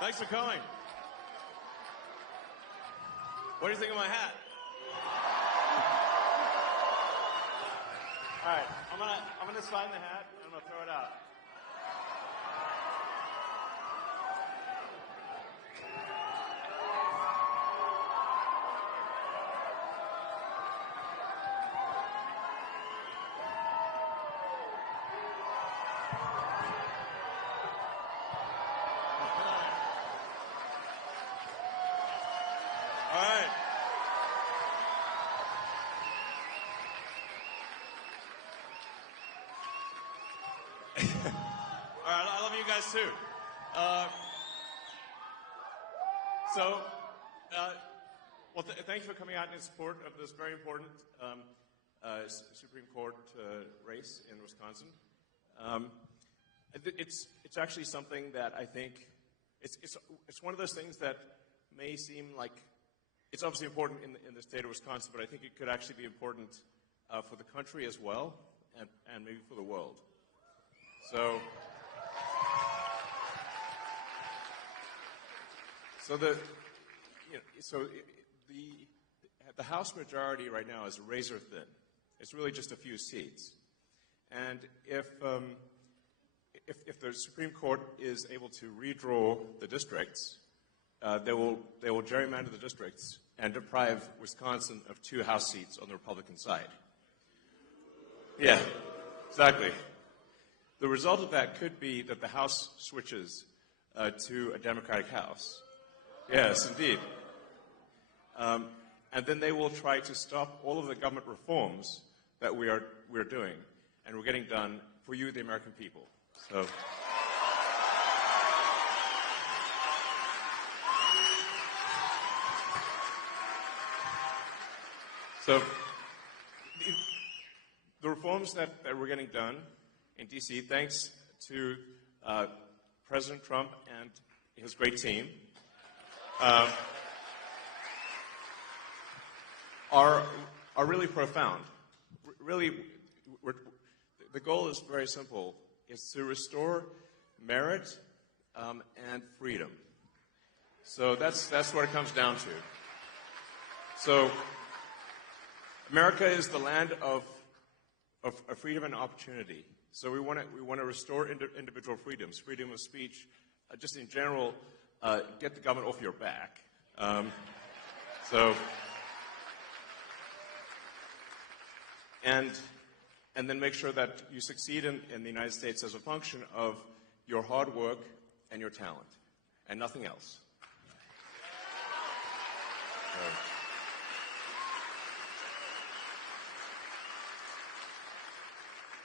Thanks for coming. What do you think of my hat? All right, I'm gonna sign the hat and I'm gonna throw it out. I love you guys too. Thank you for coming out in support of this very important Supreme Court race in Wisconsin. It's actually something that I think it's one of those things that may seem like it's obviously important in the state of Wisconsin, but I think it could actually be important for the country as well, and maybe for the world. The House majority right now is razor thin. It's really just a few seats, and if the Supreme Court is able to redraw the districts, they will gerrymander the districts and deprive Wisconsin of 2 House seats on the Republican side. Yeah, exactly. The result of that could be that the House switches to a Democratic House. Yes, indeed. And then they will try to stop all of the government reforms that we're doing, and we're getting done for you, the American people. So the reforms that we're getting done in D.C., thanks to President Trump and his great team, are really profound. Really, the goal is very simple. It's to restore merit and freedom. So that's what it comes down to. So America is the land of freedom and opportunity. So we want to restore individual freedoms, freedom of speech, just in general, get the government off your back. And then make sure that you succeed in the United States as a function of your hard work and your talent, and nothing else.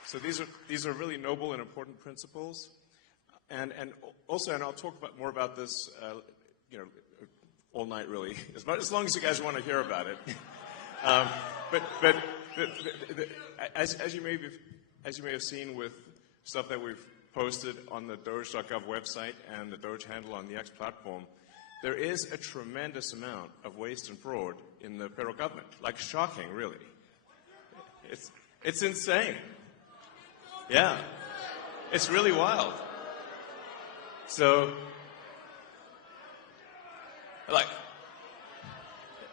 So these are really noble and important principles, and I'll talk more about this, all night really, as long as you guys want to hear about it. But as you may have seen with stuff that we've posted on the Doge.gov website and the Doge handle on the X platform, there is a tremendous amount of waste and fraud in the federal government. Like, shocking, really. It's insane. Yeah, it's really wild. So,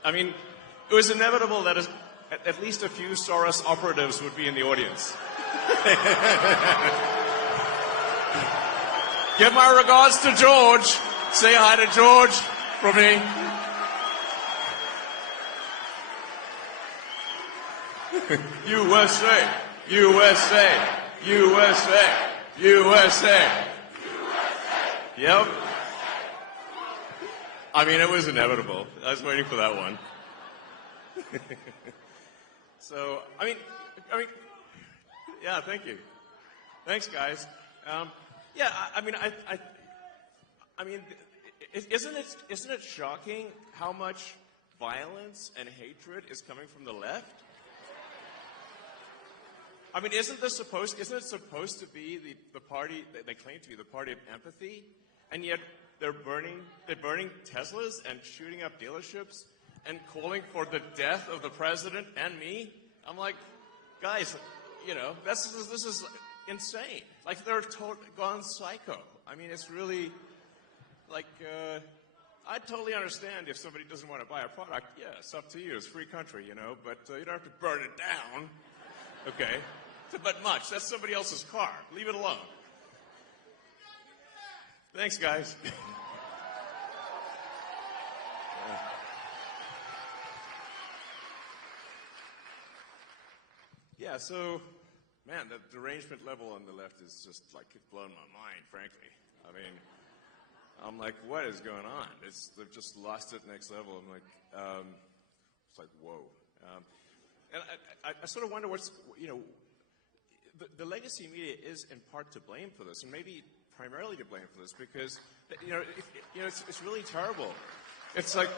it was inevitable that at least a few Soros operatives would be in the audience. Give my regards to George. Say hi to George from me. USA, USA, USA, USA. Yep. It was inevitable. I was waiting for that one. So, yeah, thank you. Thanks, guys. Isn't it shocking how much violence and hatred is coming from the left? Isn't it supposed to be the party that they claim to be the party of empathy, and yet they're burning Teslas and shooting up dealerships and calling for the death of the president and me? I'm like, guys, this is insane. Like, they're gone psycho. It's really, Like, I totally understand if somebody doesn't want to buy a product. Yeah, it's up to you. It's a free country, you know, but you don't have to burn it down. Okay? It's a bit much. That's somebody else's car. Leave it alone. Thanks, guys. Yeah, so, man, the derangement level on the left is just like blown my mind, frankly. I mean, I'm like, what is going on? They've just lost it next level. I'm like, it's like, whoa. And I sort of wonder what's, you know, the legacy media is in part to blame for this, and maybe primarily to blame for this, because, you know, it's really terrible. It's like,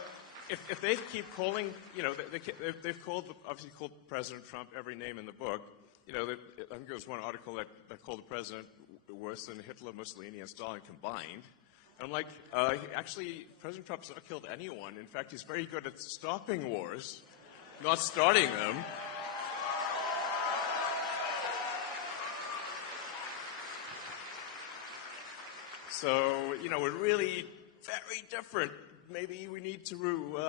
if they keep calling, you know, they've obviously called President Trump every name in the book. You know, I think there was one article that called the president worse than Hitler, Mussolini, and Stalin combined. And I'm like, actually, President Trump's not killed anyone. In fact, he's very good at stopping wars, not starting them. So, you know, we're really very different. Maybe we need to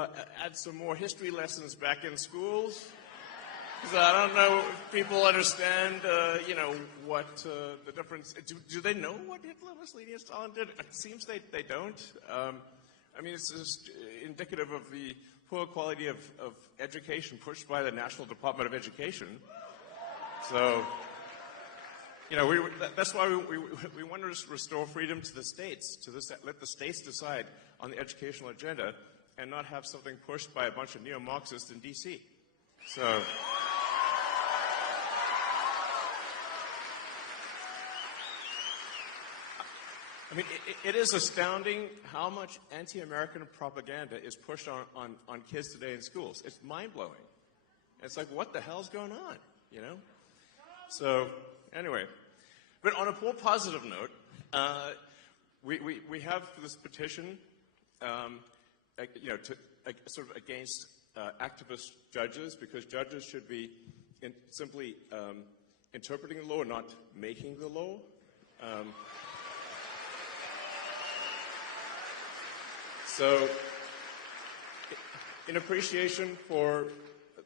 add some more history lessons back in schools. Because I don't know if people understand, you know, what the difference. Do they know what Hitler, Mussolini, and Stalin did? It seems they don't. I mean, it's just indicative of the poor quality of education pushed by the National Department of Education. So, you know, that's why we want to restore freedom to the states, let the states decide on the educational agenda and not have something pushed by a bunch of neo-Marxists in D.C. So, I mean, it is astounding how much anti-American propaganda is pushed on kids today in schools. It's mind-blowing. It's like, what the hell's going on, you know? So, anyway, but on a more positive note, we have this petition, you know, sort of against activist judges, because judges should be simply interpreting the law, not making the law. So, in appreciation for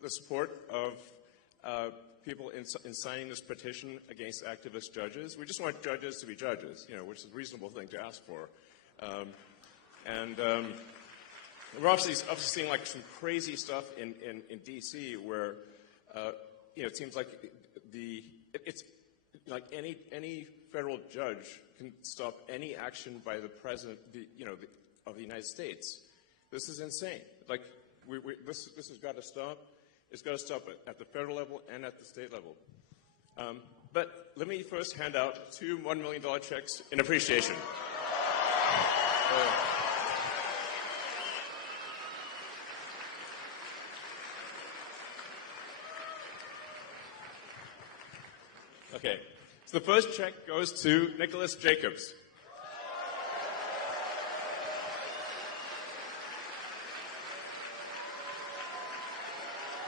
the support of people in signing this petition against activist judges, we just want judges to be judges, you know, which is a reasonable thing to ask for. We're obviously seeing like some crazy stuff in D.C. where, you know, it seems like it's like any federal judge can stop any action by the president, of the United States. This is insane. Like, this has got to stop. It's got to stop at the federal level and at the state level. But let me first hand out 2 $1 million checks in appreciation. Okay, so the first check goes to Nicholas Jacobs.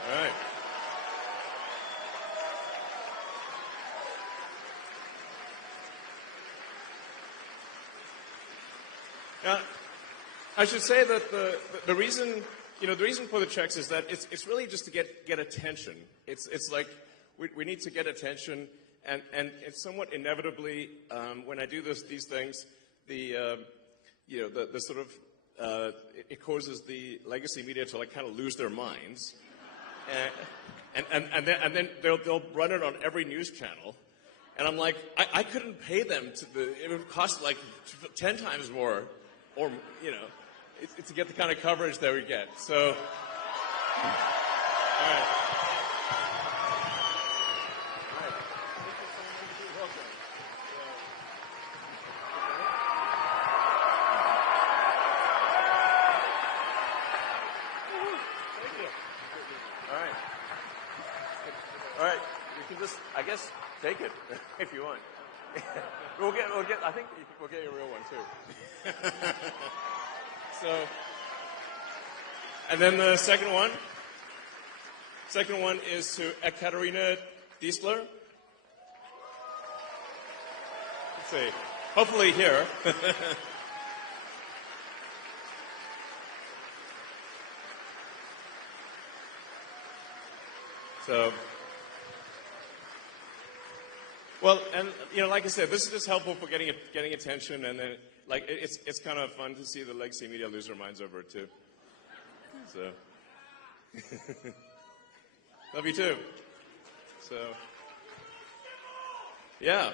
All right. Now, I should say that the reason, the reason for the checks is that it's really just to get attention. It's like we need to get attention, and it's somewhat inevitably when I do these things, the sort of it causes the legacy media to like kind of lose their minds, and then they'll run it on every news channel, and I'm like, I couldn't pay them it would cost like 10 times more, or to get the kind of coverage that we get. So, all right. All right, you can just, I guess, take it if you want. We'll get. I think we'll get you a real one too. So, and then the second one is to Ekaterina Diesler. Let's see. Hopefully here. So, well, and like I said, this is just helpful for getting attention, and then it's kind of fun to see the legacy media lose their minds over it too. So, love you too. So, yeah.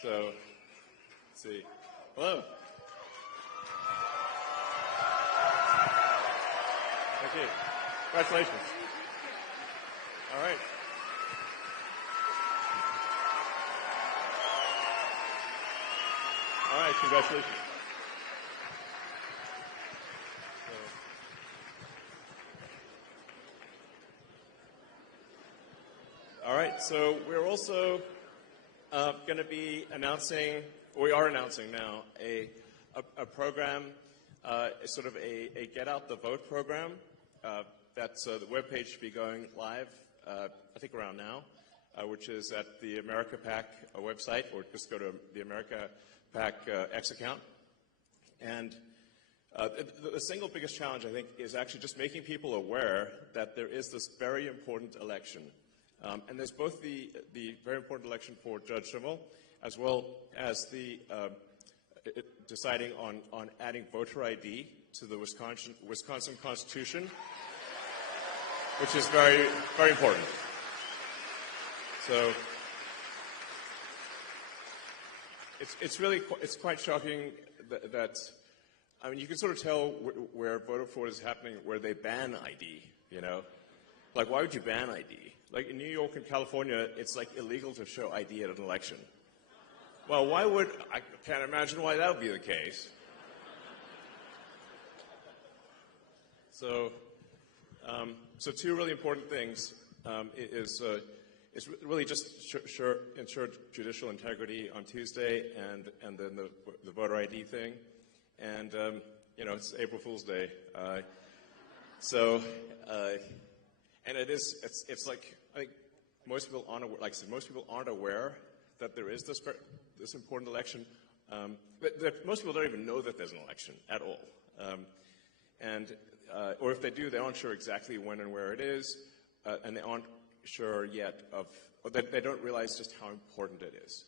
So, let's see. Hello. Thank you. Congratulations. All right. All right, congratulations. All right, so we're also going to be announcing, we are announcing now, a program, sort of a Get Out the Vote program. That's the webpage should be going live, I think around now, which is at the America PAC website, or just go to the America PAC X account. And the single biggest challenge, I think, is actually just making people aware that there is this very important election. And there's both the very important election for Judge Schimel, as well as the deciding on adding voter ID to the Wisconsin Constitution, which is very, very important. So it's quite shocking that I mean, you can sort of tell where voter fraud is happening, where they ban ID, Like, why would you ban ID? Like, in New York and California, it's, like, illegal to show ID at an election. Well, I can't imagine why that would be the case. So two really important things is really just ensure judicial integrity on Tuesday, and then the voter ID thing. And, it's April Fool's Day. And it's like, I think most people aren't aware, like I said, most people aren't aware that there is this important election. Most people don't even know that there's an election at all. Or if they do, they aren't sure exactly when and where it is, and they aren't sure yet they don't realize just how important it is.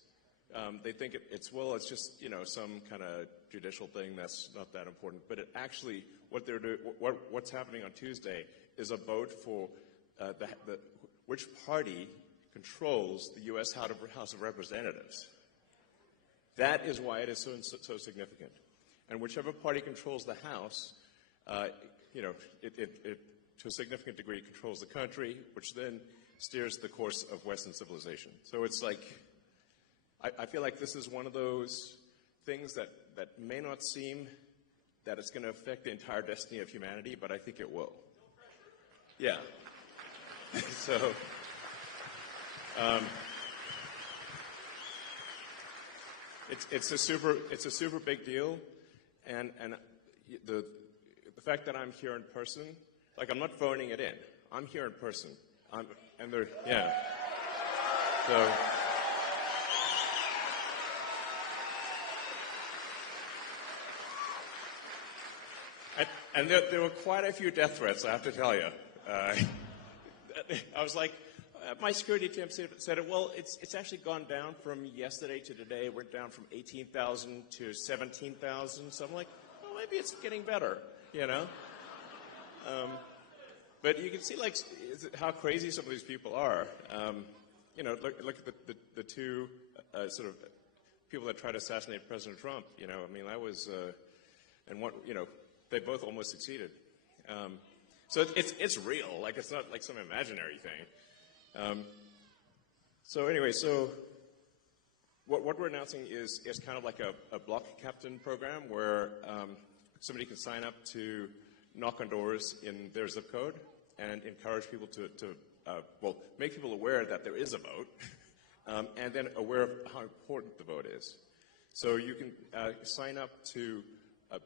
They think it's just, some kind of judicial thing that's not that important. But it actually, what's happening on Tuesday is a vote for which party controls the U.S. House of Representatives. That is why it is so significant. And whichever party controls the House, it to a significant degree controls the country, which then steers the course of Western civilization. So it's like, I feel like this is one of those things that may not seem that it's going to affect the entire destiny of humanity, but I think it will. Yeah. So, it's a super big deal, and the fact that I'm here in person, like, I'm not phoning it in. I'm here in person. Yeah. So. And there were quite a few death threats, I have to tell you. I was like, my security team said, well, it's actually gone down from yesterday to today. It went down from 18,000 to 17,000. So I'm like, well, maybe it's getting better, But you can see, like, how crazy some of these people are. Look at the two sort of people that tried to assassinate President Trump. I mean, that was, and what, they both almost succeeded. So it's real. Like, it's not like some imaginary thing. So anyway, what we're announcing is kind of like a block captain program where somebody can sign up to knock on doors in their zip code and encourage people to make people aware that there is a vote, and then aware of how important the vote is. So you can sign up to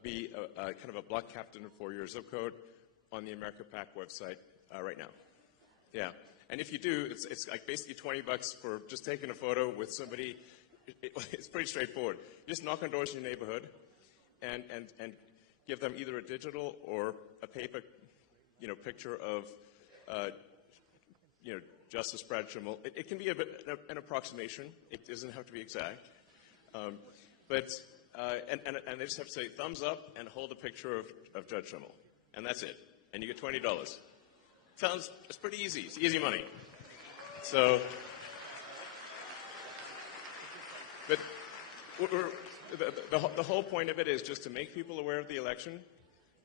be kind of a block captain for your zip code on the America PAC website right now. Yeah, and if you do, it's like basically $20 for just taking a photo with somebody. It's pretty straightforward. You just knock on doors in your neighborhood, and give them either a digital or a paper, picture of Justice Brad Schimel. It can be an approximation. It doesn't have to be exact. And they just have to say thumbs up and hold a picture of Judge Schimel. And that's it. And you get $20. It's pretty easy. It's easy money. So, but the whole point of it is just to make people aware of the election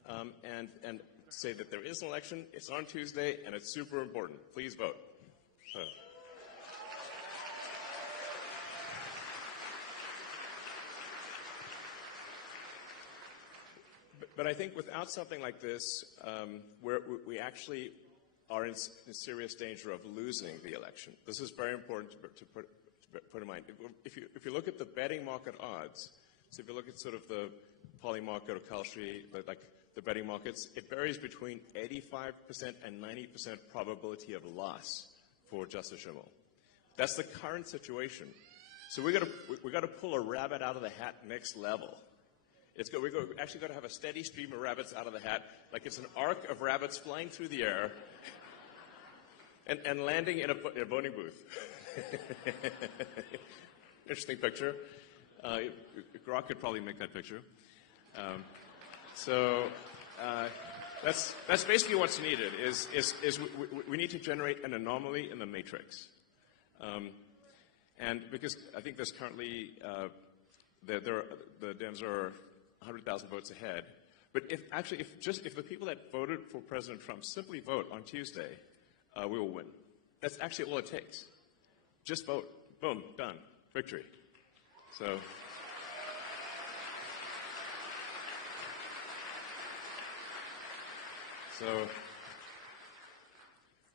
and say that there is an election. It's on Tuesday, and it's super important. Please vote. But I think without something like this, where we actually are in serious danger of losing the election. This is very important to put in mind. If you look at the betting market odds, so if you look at sort of the Poly market or Kalshi, like the betting markets, it varies between 85% and 90% probability of loss for Justice Schimel. That's the current situation. So we got to pull a rabbit out of the hat next level. We're actually going to have a steady stream of rabbits out of the hat, like it's an arc of rabbits flying through the air and landing in a voting booth. Interesting picture. Grok could probably make that picture. That's basically what's needed. We need to generate an anomaly in the matrix, and because I think there's currently the Dems are 100,000 votes ahead. But if the people that voted for President Trump simply vote on Tuesday, we will win. That's actually all it takes. Just vote. Boom. Done. Victory. So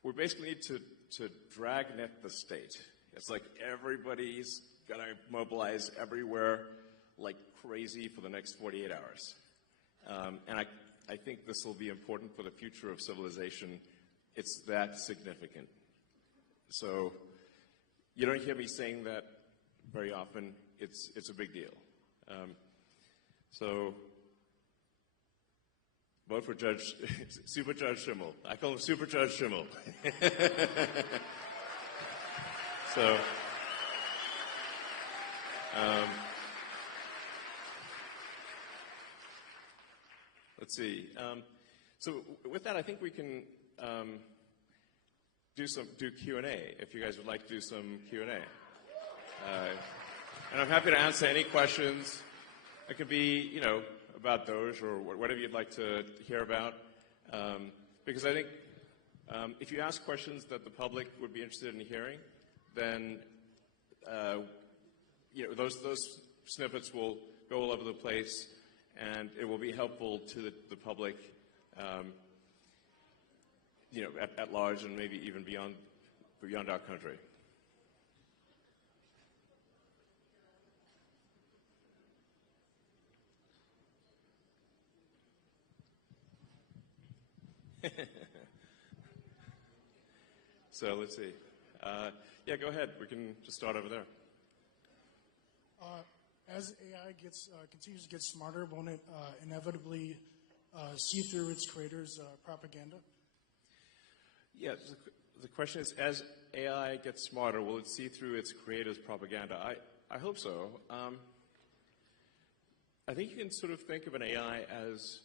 we basically need to dragnet the state. It's like everybody's going to mobilize everywhere like crazy for the next 48 hours. And I think this will be important for the future of civilization. It's that significant. So you don't hear me saying that very often. It's a big deal. So vote for Super Judge Schimel. I call him Super Judge Schimel. So, let's see. So with that, I think we can do Q&A if you guys would like to do some Q&A. And I'm happy to answer any questions. It could be, about Doge or whatever you'd like to hear about. Because I think if you ask questions that the public would be interested in hearing, then those snippets will go all over the place, and it will be helpful to the public, at large, and maybe even beyond our country. So let's see. Yeah, go ahead. We can just start over there. As AI continues to get smarter, won't it inevitably see through its creators' propaganda? Yeah, the question is, as AI gets smarter, will it see through its creators' propaganda? I hope so. I think you can sort of think of an AI as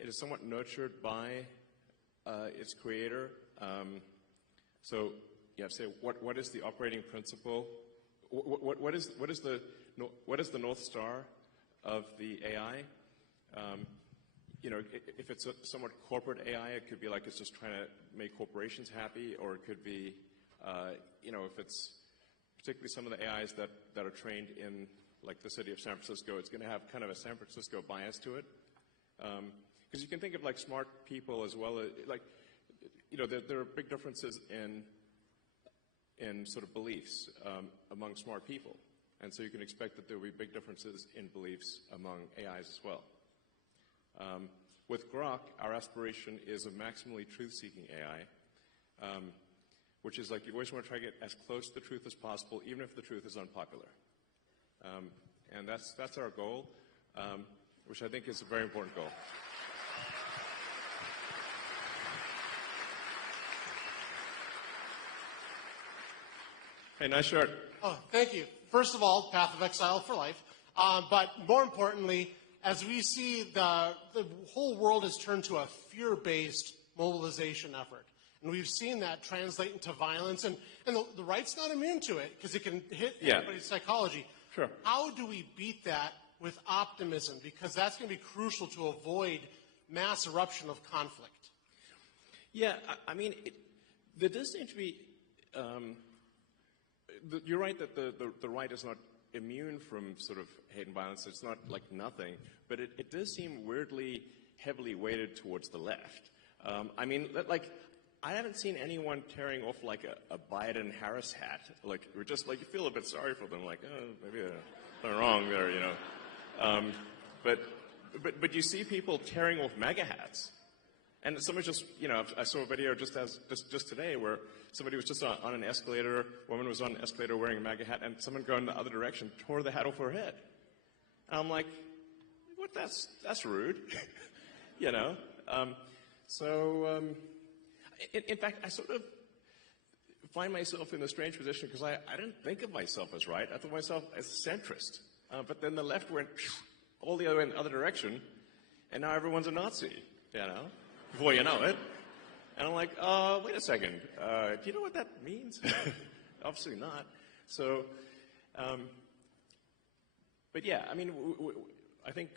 it is somewhat nurtured by its creator. So you have to say, what is the operating principle? What is the North Star of the AI? If it's a somewhat corporate AI, it could be like it's just trying to make corporations happy, or it could be, if it's particularly some of the AIs that are trained in, like the city of San Francisco, it's going to have kind of a San Francisco bias to it. Because you can think of like smart people as well as, there are big differences in sort of beliefs among smart people. And so you can expect that there will be big differences in beliefs among AIs as well. With Grok, our aspiration is a maximally truth-seeking AI, which is like you always want to try to get as close to the truth as possible, even if the truth is unpopular. And that's our goal, which I think is a very important goal. Hey, nice shirt. Oh, thank you. First of all, path of exile for life. But more importantly, as we see the whole world has turned to a fear-based mobilization effort. And we've seen that translate into violence. And the right's not immune to it because it can hit everybody's psychology. Sure. How do we beat that with optimism? Because that's going to be crucial to avoid mass eruption of conflict. Yeah, I mean, there does seem to be, you're right that the right is not immune from sort of hate and violence. It's not like nothing, but it does seem weirdly heavily weighted towards the left. I mean, like, I haven't seen anyone tearing off like a Biden-Harris hat. Like, we're just like, you feel a bit sorry for them, like, oh, maybe they're wrong there, you know. But you see people tearing off MAGA hats. And somebody just, you know, I saw a video just today where somebody was just on an escalator, a woman was on an escalator wearing a MAGA hat, and someone going the other direction tore the hat off her head. And I'm like, what? That's rude, you know. In fact, I sort of find myself in a strange position because I didn't think of myself as right. I thought of myself as centrist. But then the left went all the other way in the other direction, and now everyone's a Nazi, you know. Before you know it. And I'm like, wait a second, do you know what that means? Obviously not. So, but yeah, I mean, I think,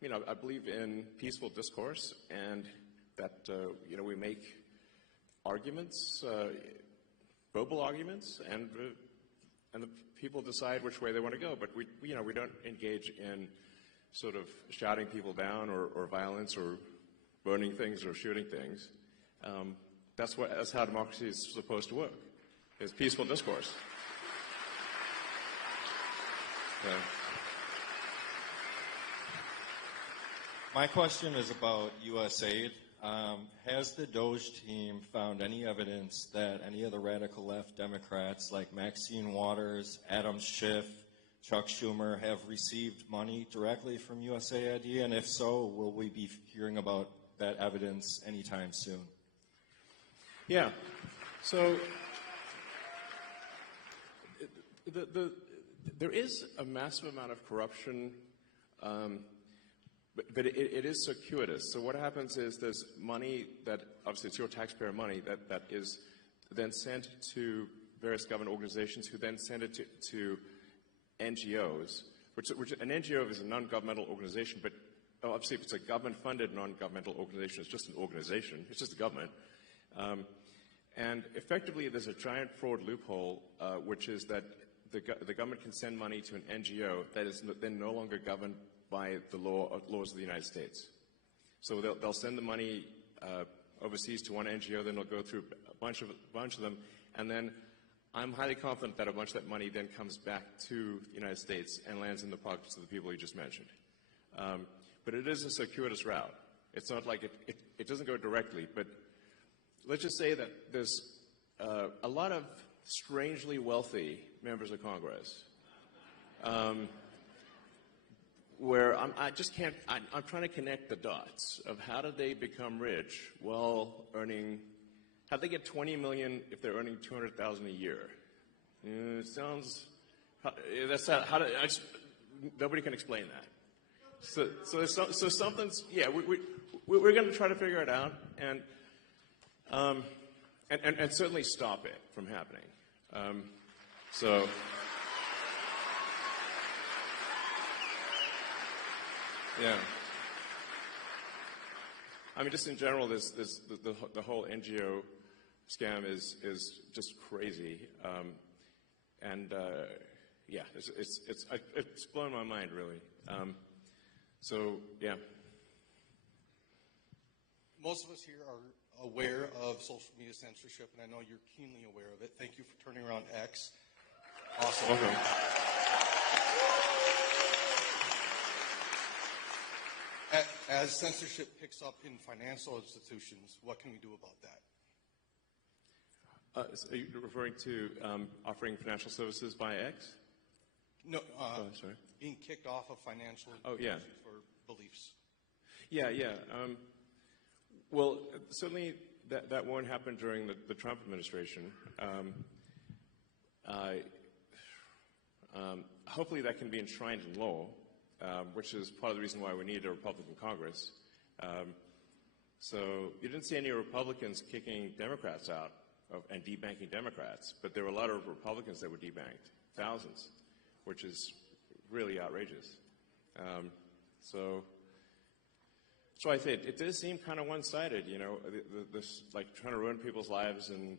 you know, I believe in peaceful discourse and that, you know, we make arguments, verbal arguments, and the people decide which way they want to go. But we don't engage in sort of shouting people down or violence or burning things or shooting things. That's how democracy is supposed to work. It's peaceful discourse. Yeah. My question is about U.S. aid. Has the Doge team found any evidence that any of the radical left Democrats like Maxine Waters, Adam Schiff, Chuck Schumer have received money directly from USAID? And if so, will we be hearing about that evidence anytime soon? Yeah. So there is a massive amount of corruption, but it is circuitous. So what happens is there's money that, obviously it's your taxpayer money, that is then sent to various government organizations who then send it to NGOs, which an NGO is a non-governmental organization, but obviously if it's a government-funded non-governmental organization, it's just an organization, it's just the government. And effectively there's a giant fraud loophole, which is that the government can send money to an NGO that is then no longer governed by the laws of the United States. So they'll send the money overseas to one NGO, then they'll go through a bunch of them, and then I'm highly confident that a bunch of that money then comes back to the United States and lands in the pockets of the people you just mentioned. But it is a circuitous route. It's not like it doesn't go directly, but let's just say that there's a lot of strangely wealthy members of Congress where I'm trying to connect the dots of how did they become rich while earning, how'd they get 20 million if they're earning 200,000 a year? It sounds, nobody can explain that. So something's, yeah, we're going to try to figure it out and certainly stop it from happening. Yeah. I mean, just in general, the whole NGO scam is just crazy, yeah, it's blown my mind really. Yeah. Most of us here are aware of social media censorship, and I know you're keenly aware of it. Thank you for turning around X. Awesome. Welcome. As censorship picks up in financial institutions, what can we do about that? So are you referring to offering financial services by X? No, sorry. Being kicked off of financial yeah. institutions for beliefs. Yeah. Well, certainly that won't happen during the Trump administration. hopefully that can be enshrined in law, which is part of the reason why we need a Republican Congress. So you didn't see any Republicans kicking Democrats out and debanking Democrats, but there were a lot of Republicans that were debanked, thousands, which is really outrageous. So I think it does seem kind of one-sided, you know, this like trying to ruin people's lives and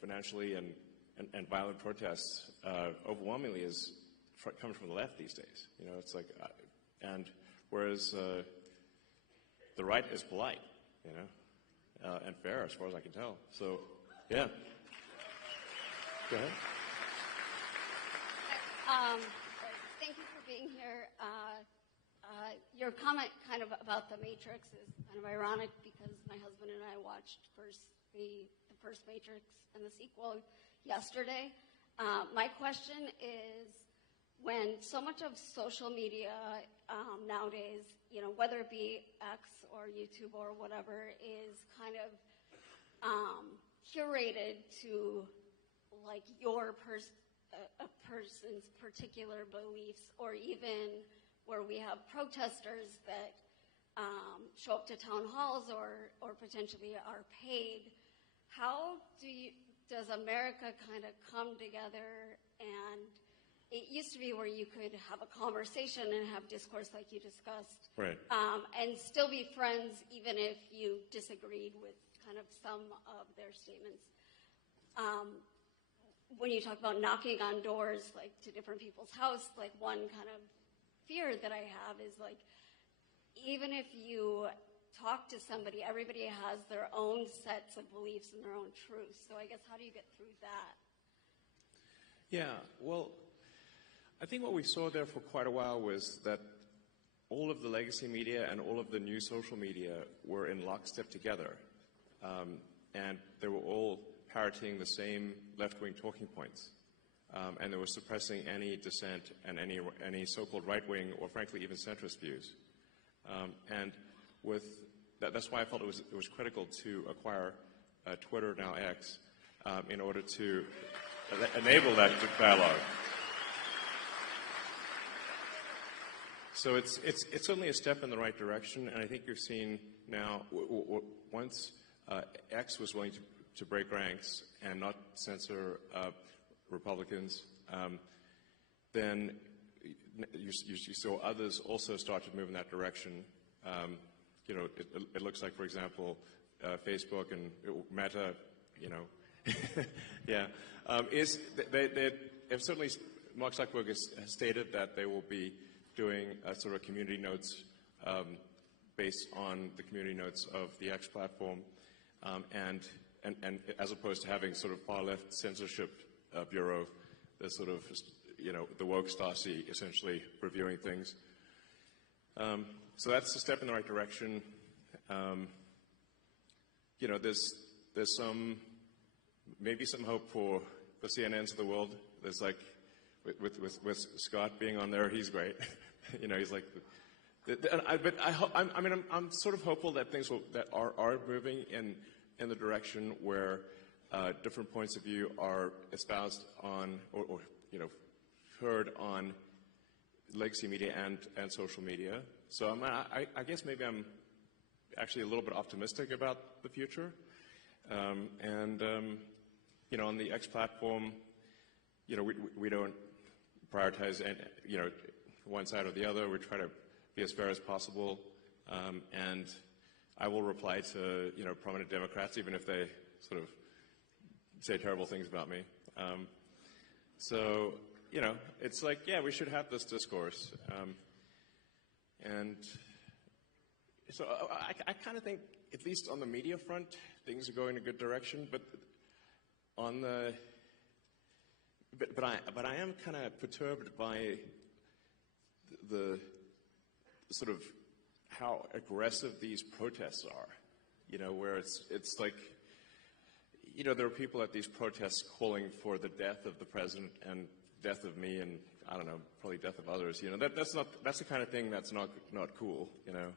financially and violent protests overwhelmingly comes from the left these days. You know, it's like, and whereas the right is polite, you know, and fair as far as I can tell. So, yeah. Go ahead. Thank you for being here. Your comment kind of about the Matrix is kind of ironic because my husband and I watched the first Matrix and the sequel yesterday. My question is, when so much of social media nowadays, you know, whether it be X or YouTube or whatever, is kind of curated to like a person's particular beliefs, or even where we have protesters that show up to town halls or potentially are paid. How does America kind of come together? And it used to be where you could have a conversation and have discourse like you discussed, Right. And still be friends even if you disagreed with kind of some of their statements. When you talk about knocking on doors, like to different people's house, like one kind of fear that I have is like, even if you talk to somebody, everybody has their own sets of beliefs and their own truths. So I guess how do you get through that? Yeah, well, I think what we saw there for quite a while was that all of the legacy media and all of the new social media were in lockstep together. And they were all parroting the same left-wing talking points. And they were suppressing any dissent and any so-called right-wing or frankly even centrist views. And with that's why I felt it was critical to acquire Twitter, now X, in order to enable that dialogue. So it's certainly a step in the right direction, and I think you're seeing now once X was willing to break ranks and not censor Republicans, then you saw others also start to move in that direction. You know, it looks like, for example, Facebook and Meta, you know, yeah, they have certainly, Mark Zuckerberg has stated that they will be doing sort of community notes based on the community notes of the X platform, and as opposed to having sort of far left censorship bureau, the sort of, you know, the woke Stasi essentially reviewing things. So that's a step in the right direction. You know, there's maybe some hope for the CNNs of the world. There's like, with Scott being on there, he's great. You know, he's like, I'm sort of hopeful that things are moving in the direction where different points of view are espoused on, or you know, heard on legacy media and social media. So I guess maybe I'm actually a little bit optimistic about the future. You know, on the X platform, you know, we don't prioritize, you know, one side or the other. We try to be as fair as possible, and I will reply to, you know, prominent Democrats even if they sort of say terrible things about me. So, you know, it's like, yeah, we should have this discourse, and so I kind of think, at least on the media front, things are going in a good direction, but on the but I am kind of perturbed by the sort of how aggressive these protests are. You know, where it's like, you know, there are people at these protests calling for the death of the president and death of me and, I don't know, probably death of others. You know, that's the kind of thing that's not cool, you know.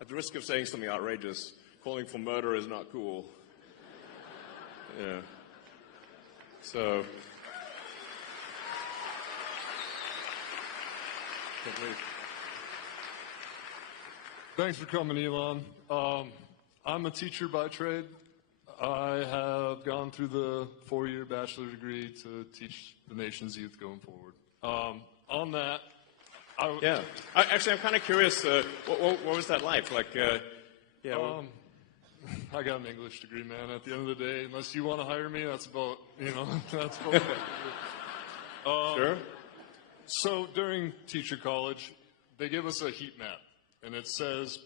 At the risk of saying something outrageous, calling for murder is not cool. Yeah. So. Thanks for coming, Elon. I'm a teacher by trade. I have gone through the 4-year bachelor degree to teach the nation's youth going forward. On that, Actually, I'm kind of curious. What was that like? Like, I got an English degree, man. At the end of the day, unless you want to hire me, that's about, that's about what I do. Sure. So during teacher college, they give us a heat map, and it says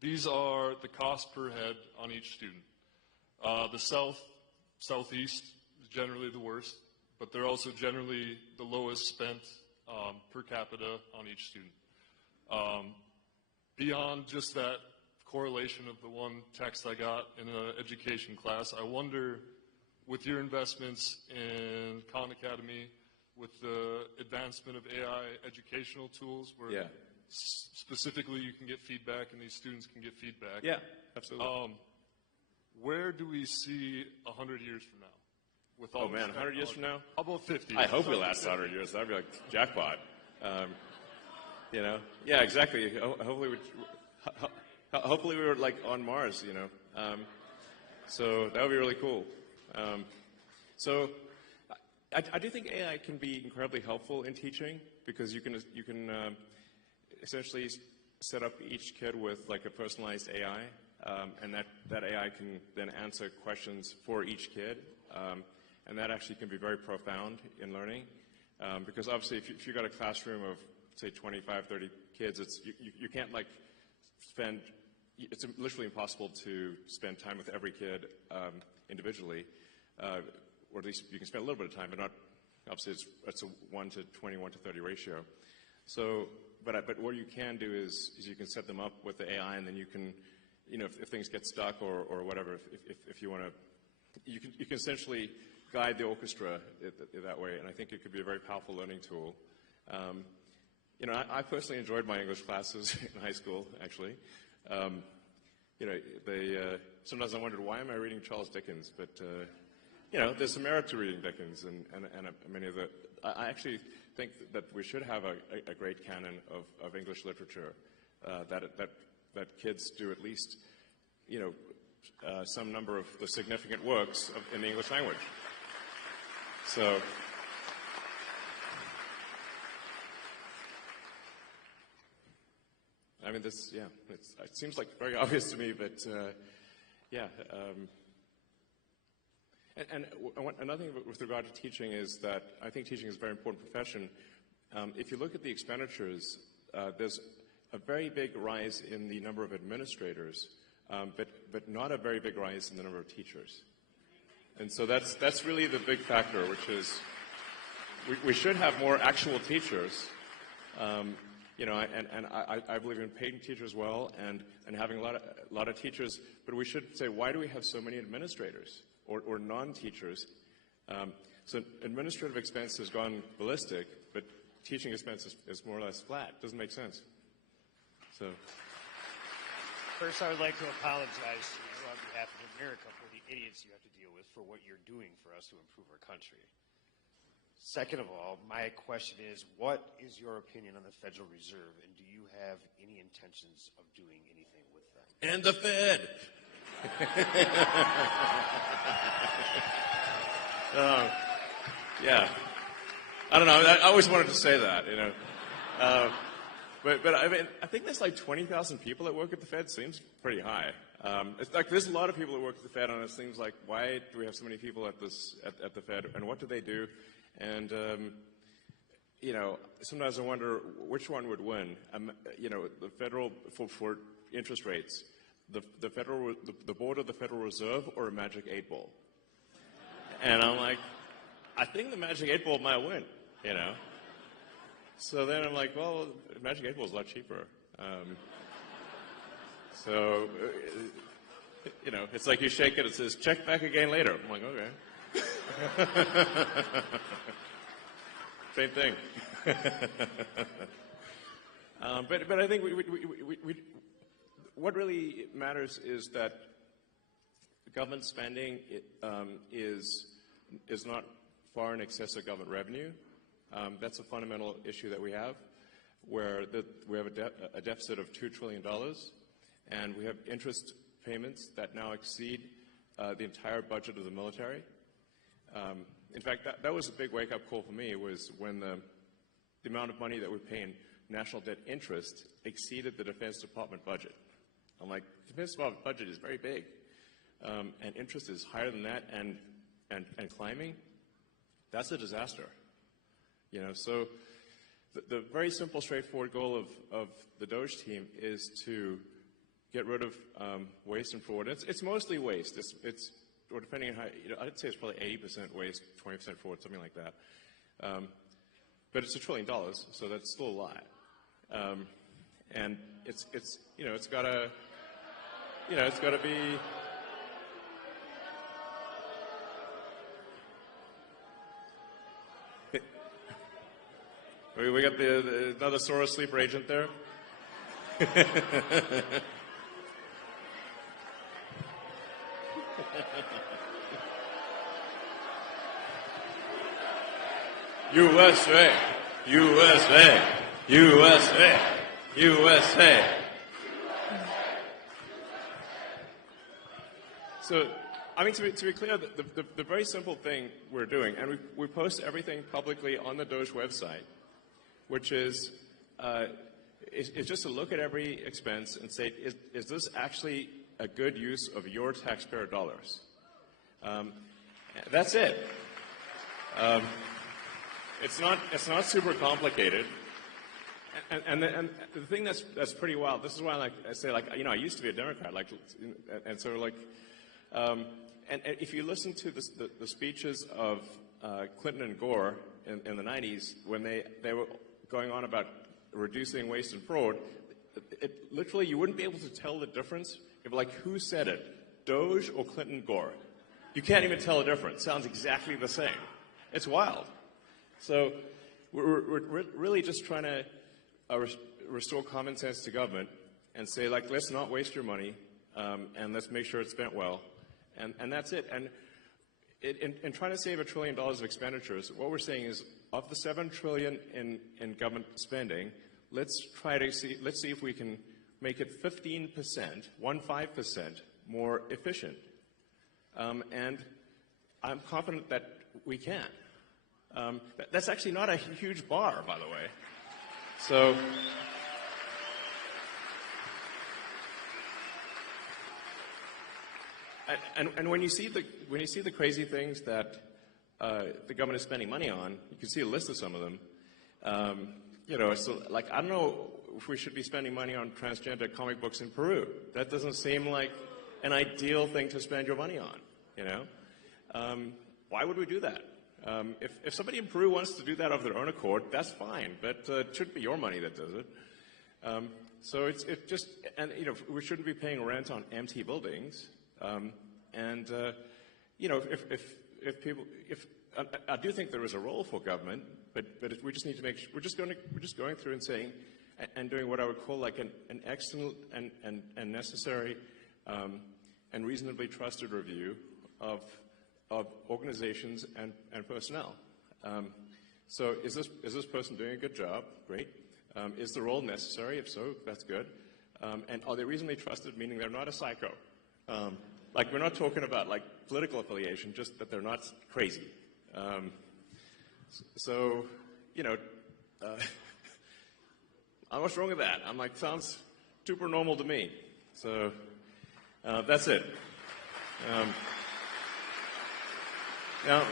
these are the cost per head on each student. The southeast is generally the worst, but they're also generally the lowest spent per capita on each student. Beyond just that correlation of the one text I got in an education class, I wonder, with your investments in Khan Academy, with the advancement of AI educational tools, where specifically you can get feedback and these students can get feedback. Yeah, absolutely. Where do we see 100 years from now? With all 100 years from now? How about 50? I hope we last 100 years. That'd be like jackpot. Yeah, exactly. Hopefully we were like on Mars, So that would be really cool. So I do think AI can be incredibly helpful in teaching, because you can essentially set up each kid with like a personalized AI, and that AI can then answer questions for each kid, and that actually can be very profound in learning, because obviously if you've got a classroom of say 25, 30 kids, you can't like spend. It's literally impossible to spend time with every kid individually, or at least you can spend a little bit of time, but not. Obviously, it's a 1 to 20, 1 to 30 ratio. So, but what you can do is you can set them up with the AI, and then you can, if things get stuck or whatever, if you want to, you can essentially guide the orchestra that way, and I think it could be a very powerful learning tool. I personally enjoyed my English classes in high school, actually. Sometimes I wondered, why am I reading Charles Dickens? But, there's some merit to reading Dickens, and many of the. I actually think that we should have a great canon of English literature, that kids do at least, some number of the significant works in the English language. So. I mean, it seems like very obvious to me, but And another thing with regard to teaching is that I think teaching is a very important profession. If you look at the expenditures, there's a very big rise in the number of administrators, but not a very big rise in the number of teachers. And so that's really the big factor, which is we should have more actual teachers. I believe in paying teachers well and having a lot of teachers, but we should say, why do we have so many administrators or non-teachers? So administrative expense has gone ballistic, but teaching expense is more or less flat. Doesn't make sense. So. First, I would like to apologize to you on behalf of America for the idiots you have to deal with for what you're doing for us to improve our country. Second of all, my question is, what is your opinion on the Federal Reserve, and do you have any intentions of doing anything with them? And the Fed. Yeah. I don't know. I always wanted to say that, But I mean, I think there's like 20,000 people that work at the Fed. Seems pretty high. It's like there's a lot of people that work at the Fed, and it seems like, why do we have so many people at the Fed, and what do they do? And sometimes I wonder which one would win. The federal for interest rates, the board of the Federal Reserve, or a magic 8-ball. And I'm like, I think the magic 8-ball might win. So then I'm like, well, magic 8-ball is a lot cheaper. It's like you shake it, it says, check back again later. I'm like, okay. Same thing. But I think we what really matters is that government spending is not far in excess of government revenue. That's a fundamental issue that we have, where we have a deficit of $2 trillion, and we have interest payments that now exceed the entire budget of the military. In fact, that was a big wake-up call for me, was when the amount of money that we pay in national debt interest exceeded the Defense Department budget. I'm like, the Defense Department budget is very big, and interest is higher than that and climbing. That's a disaster. You know, so the very simple, straightforward goal of the Doge team is to get rid of waste and fraud. It's mostly waste. It's or depending on how, you know, I'd say it's probably 80% waste, 20% fraud, something like that. But it's $1 trillion, so that's still a lot. And it's you know, it's gotta be. We got another Soros sleeper agent there. USA, USA, USA, USA. So, I mean, to be clear, the very simple thing we're doing, and we post everything publicly on the Doge website, which is just to look at every expense and say, is this actually a good use of your taxpayer dollars? That's it. It's not super complicated. And the thing that's pretty wild. This is why I say you know, I used to be a Democrat, and so and if you listen to the speeches of Clinton and Gore in the 90s, when they were going on about reducing waste and fraud, literally you wouldn't be able to tell the difference if, who said it, Doge or Clinton Gore. You can't even tell the difference. Sounds exactly the same. It's wild. So we're really just trying to restore common sense to government and say, let's not waste your money, and let's make sure it's spent well, and that's it. And in trying to save $1 trillion of expenditures, what we're saying is, of the $7 trillion in government spending, let's see if we can make it 15%, 15% more efficient. And I'm confident that we can. That's actually not a huge bar, by the way. So, and when you see the crazy things that the government is spending money on, you can see a list of some of them. You know, so I don't know if we should be spending money on transgender comic books in Peru. That doesn't seem like an ideal thing to spend your money on. You know, why would we do that? If somebody in Peru wants to do that of their own accord, that's fine, but it shouldn't be your money that does it. So it just, and you know, we shouldn't be paying rent on empty buildings. You know, if I do think there is a role for government, but we just need to make sure we're just going through and saying and doing what I would call an excellent and necessary and reasonably trusted review of organizations and personnel. So is this person doing a good job? Great. Is the role necessary? If so, that's good. And are they reasonably trusted, meaning they're not a psycho? We're not talking about political affiliation, just that they're not crazy. So, you know, what's wrong with that? I'm sounds super normal to me. So that's it. Now,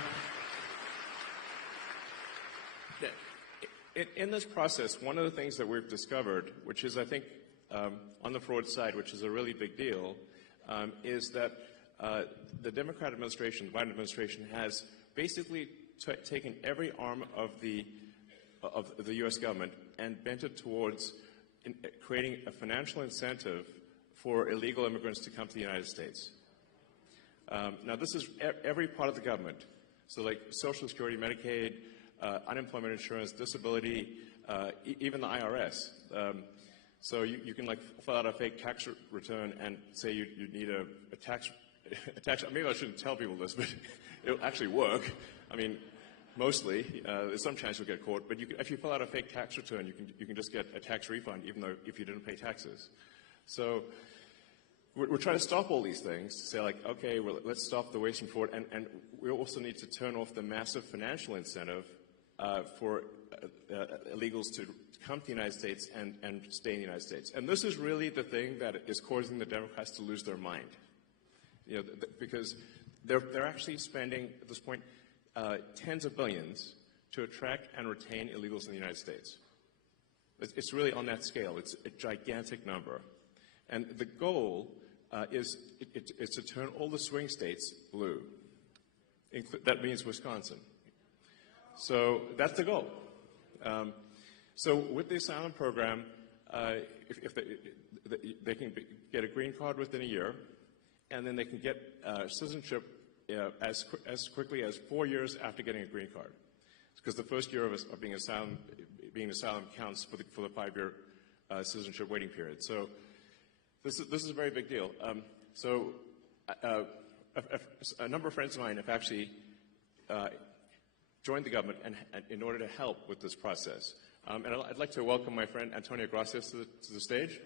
in this process, one of the things that we've discovered, which is, I think, on the fraud side, which is a really big deal, is that the Democrat administration, the Biden administration, has basically taken every arm of the U.S. government and bent it towards creating a financial incentive for illegal immigrants to come to the United States. Now, this is every part of the government. So, Social Security, Medicaid, unemployment insurance, disability, even the IRS. So you can fill out a fake tax return and say you need a tax attach. Maybe I shouldn't tell people this, but it'll actually work. I mean, mostly. There's some chance you'll get caught, but if you fill out a fake tax return, you can just get a tax refund, even though if you didn't pay taxes. So we're trying to stop all these things. Say like, okay, well, let's stop the waste and fraud, and we also need to turn off the massive financial incentive for illegals to come to the United States and stay in the United States. And this is really the thing that is causing the Democrats to lose their mind. You know, because they're actually spending, at this point, tens of billions to attract and retain illegals in the United States. It's really on that scale. It's a gigantic number. And the goal is to turn all the swing states blue. That means Wisconsin. So that's the goal. So with the asylum program, if they can get a green card within a year, and then they can get citizenship as quickly as 4 years after getting a green card, because the first year of being asylum counts for the 5-year citizenship waiting period. So this is a very big deal. A number of friends of mine have actually joined the government in order to help with this process. And I'd like to welcome my friend Antonio Gracias to the stage.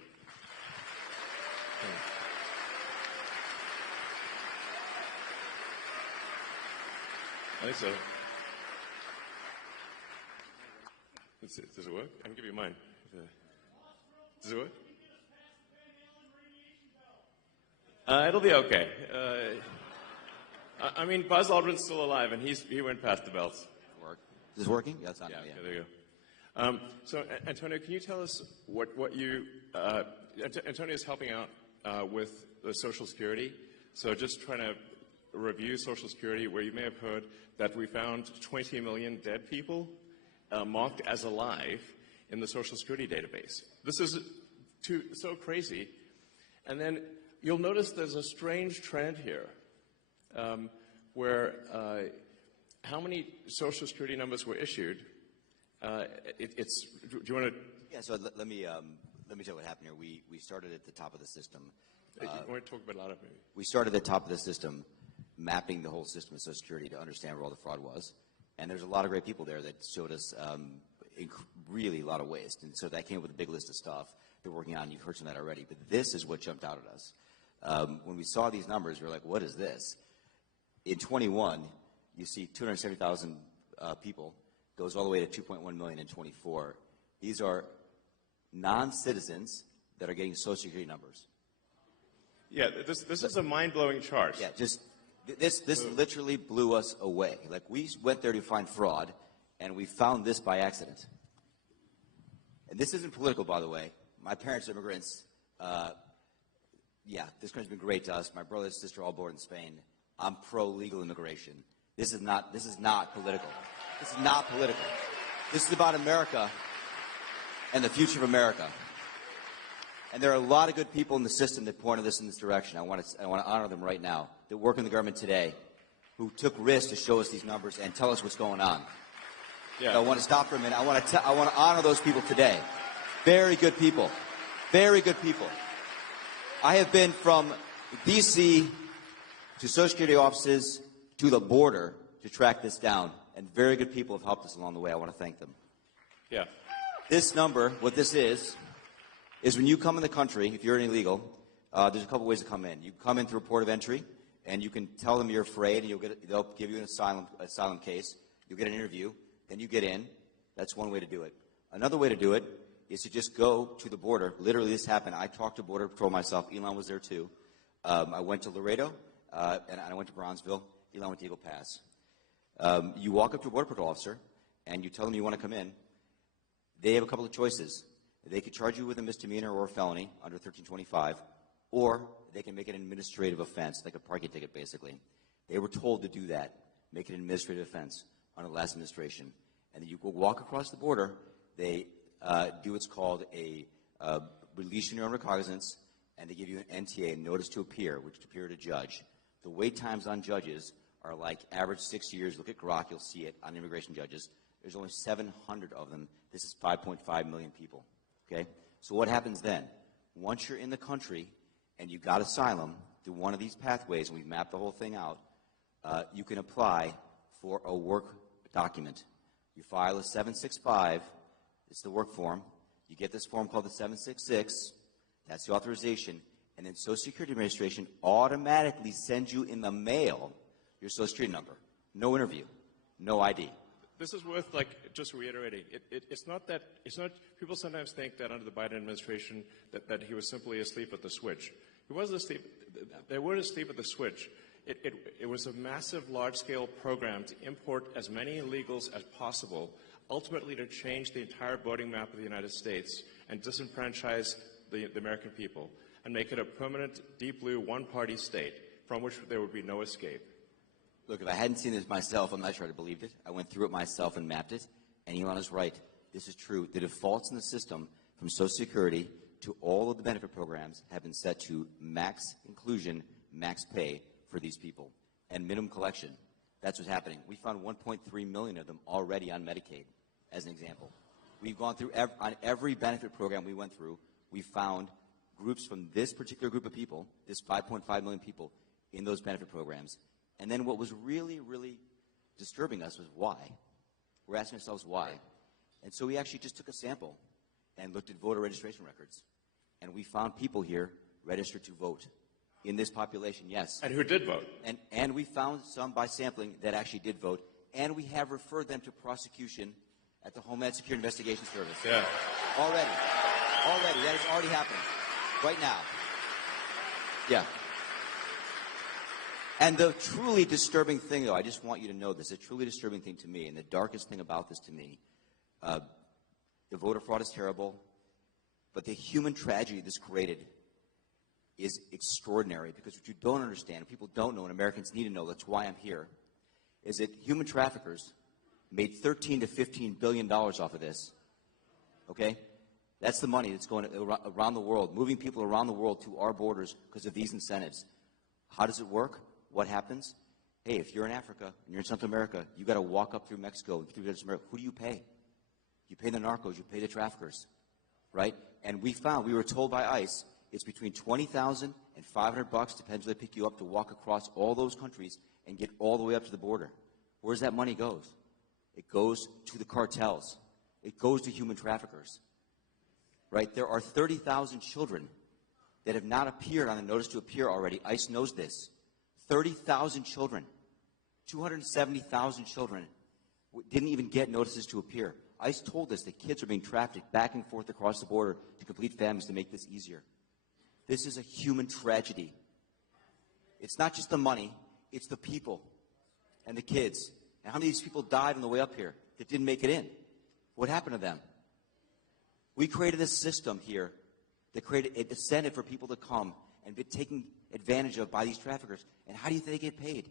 I think so. Does it work? I can give you mine. Does it work? It'll be okay. I mean, Buzz Aldrin's still alive, and he went past the belts. Work. Is this working? Yeah, it's on. Yeah, there you go. So, Antonio, can you tell us what you... Antonio is helping out with the Social Security. So just trying to review Social Security, where you may have heard that we found 20 million dead people marked as alive in the Social Security database. This is so crazy. And then you'll notice there's a strange trend here where how many Social Security numbers were issued. Do you want to? Yeah. So let me tell you what happened here. We started at the top of the system. You want to talk about a lot of maybe? We started at the top of the system, mapping the whole system of Social Security to understand where all the fraud was. And there's a lot of great people there that showed us really a lot of waste. And so that came up with a big list of stuff they're working on. You've heard some of that already. But this is what jumped out at us. When we saw these numbers, we were like, what is this? In 21, you see 270,000 people, goes all the way to 2.1 million in 24. These are non-citizens that are getting Social Security numbers. Yeah, this is a mind-blowing chart. Yeah, just this literally blew us away. Like, we went there to find fraud, and we found this by accident. And this isn't political, by the way. My parents are immigrants. Yeah, this country's been great to us. My brother and sister are all born in Spain. I'm pro-legal immigration. This is not political. This is not political. This is about America and the future of America. And there are a lot of good people in the system that pointed us in this direction. I want to honor them right now, that work in the government today, who took risks to show us these numbers and tell us what's going on. Yeah. So I want to stop for a minute. I want to honor those people today. Very good people. Very good people. I have been from D.C. to Social Security offices to the border to track this down, and very good people have helped us along the way. I want to thank them. Yeah. This number, what this is when you come in the country, if you're an illegal, there's a couple ways to come in. You come in through a port of entry, and you can tell them you're afraid, and they'll give you an asylum case. You'll get an interview. Then you get in. That's one way to do it. Another way to do it is to just go to the border. Literally, this happened. I talked to Border Patrol myself. Elon was there, too. I went to Laredo, and I went to Bronzeville. Elon went to Eagle Pass. You walk up to a Border Patrol officer, and you tell them you want to come in. They have a couple of choices. They could charge you with a misdemeanor or a felony under 1325, or they can make it an administrative offense, like a parking ticket, basically. They were told to do that, make it an administrative offense under the last administration. And then you go walk across the border. They do what's called a release on your own recognizance, and they give you an NTA, a notice to appear, which to appear to judge. The wait times on judges are like average 6 years. Look at Grok, you'll see it on immigration judges. There's only 700 of them. This is 5.5 million people. Okay? So what happens then? Once you're in the country and you got asylum, through one of these pathways, and we've mapped the whole thing out, you can apply for a work document. You file a 765, it's the work form. You get this form called the 766, that's the authorization, and then Social Security Administration automatically sends you in the mail your Social Security number. No interview, no ID. This is worth, just reiterating. It's not, people sometimes think that under the Biden administration that he was simply asleep at the switch. He wasn't asleep, they weren't asleep at the switch. It was a massive, large-scale program to import as many illegals as possible, ultimately to change the entire voting map of the United States and disenfranchise the American people and make it a permanent, deep blue, one-party state from which there would be no escape. Look, if I hadn't seen this myself, I'm not sure I'd have believed it. I went through it myself and mapped it, and Elon is right. This is true. The defaults in the system from Social Security to all of the benefit programs have been set to max inclusion, max pay for these people, and minimum collection. That's what's happening. We found 1.3 million of them already on Medicaid, as an example. We've gone through, on every benefit program we went through, we found groups from this particular group of people, this 5.5 million people, in those benefit programs. And then what was really, really disturbing us was why. We're asking ourselves why. And so we actually just took a sample and looked at voter registration records. And we found people here registered to vote in this population, yes. And who did vote. And we found some by sampling that actually did vote. And we have referred them to prosecution at the Homeland Security Investigation Service. Yeah. Already. That is already happening. Right now. Yeah. And the truly disturbing thing, though, I just want you to know this, the truly disturbing thing to me, and the darkest thing about this to me, the voter fraud is terrible, but the human tragedy this created is extraordinary, because what you don't understand, people don't know, and Americans need to know, that's why I'm here, is that human traffickers made $13 to $15 billion off of this, okay? That's the money that's going around the world, moving people around the world to our borders because of these incentives. How does it work? What happens? Hey, if you're in Africa and you're in Central America, you got to walk up through Mexico, through Central America. Who do you pay? You pay the narcos, you pay the traffickers, right? And we were told by ICE, it's between $20,000 and $500, depends where they pick you up, to walk across all those countries and get all the way up to the border. Where's that money goes? It goes to the cartels. It goes to human traffickers, right? There are 30,000 children that have not appeared on the notice to appear already. ICE knows this. 30,000 children, 270,000 children didn't even get notices to appear. ICE told us that kids are being trafficked back and forth across the border to complete families to make this easier. This is a human tragedy. It's not just the money, it's the people and the kids. And how many of these people died on the way up here that didn't make it in? What happened to them? We created a system here that created a incentive for people to come and be taken advantage of by these traffickers. And how do you think they get paid?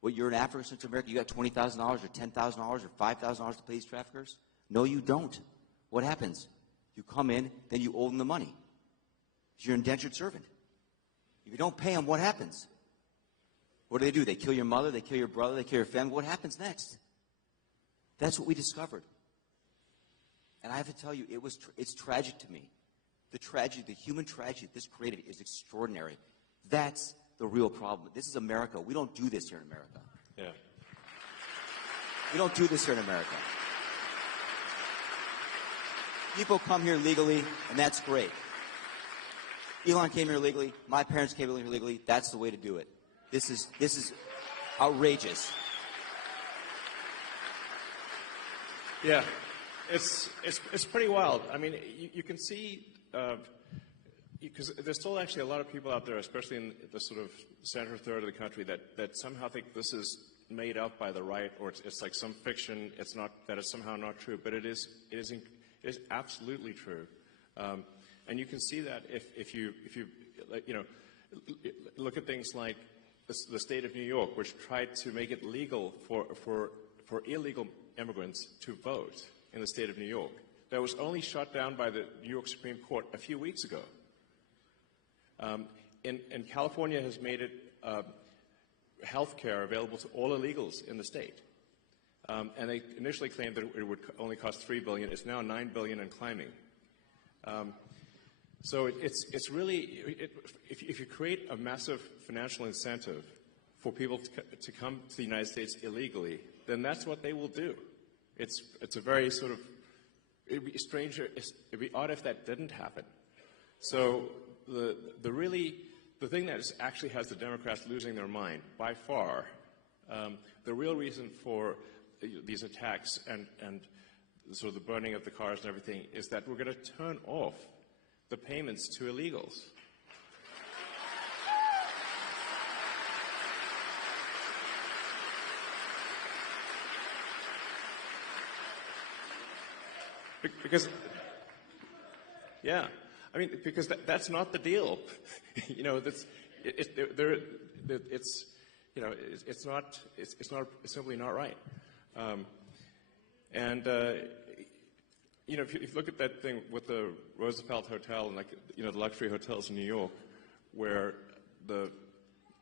Well, you're in Africa, Central America, you got $20,000 or $10,000 or $5,000 to pay these traffickers? No, you don't. What happens? You come in, then you owe them the money. You're an indentured servant. If you don't pay them, what happens? What do? They kill your mother, they kill your brother, they kill your family. What happens next? That's what we discovered. And I have to tell you, it's tragic to me. The tragedy, the human tragedy this created is extraordinary. That's the real problem. This is America. We don't do this here in America. Yeah. We don't do this here in America. People come here legally, and that's great. Elon came here legally. My parents came here legally. That's the way to do it. This is outrageous. Yeah, it's pretty wild. I mean, you can see, because there's still actually a lot of people out there, especially in the sort of center third of the country, that somehow think this is made up by the right, or it's like some fiction. It's not, that it's somehow not true, but it is absolutely true. And you can see that if you look at things like the state of New York, which tried to make it legal for illegal immigrants to vote in the state of New York. That was only shot down by the New York Supreme Court a few weeks ago. And California has made it health care available to all illegals in the state. And they initially claimed that it would only cost $3 billion. It's now $9 billion and climbing. So it's really, if you create a massive financial incentive for people to come to the United States illegally, then that's what they will do. It's a very sort of, it'd be strange, it'd be odd if that didn't happen. So the thing that actually has the Democrats losing their mind by far, the real reason for these attacks and sort of the burning of the cars and everything is that we're going to turn off the payments to illegals. Because, yeah, I mean, because that's not the deal. You know, it's simply not right. You know, if you look at that thing with the Roosevelt Hotel and, like, you know, the luxury hotels in New York, where the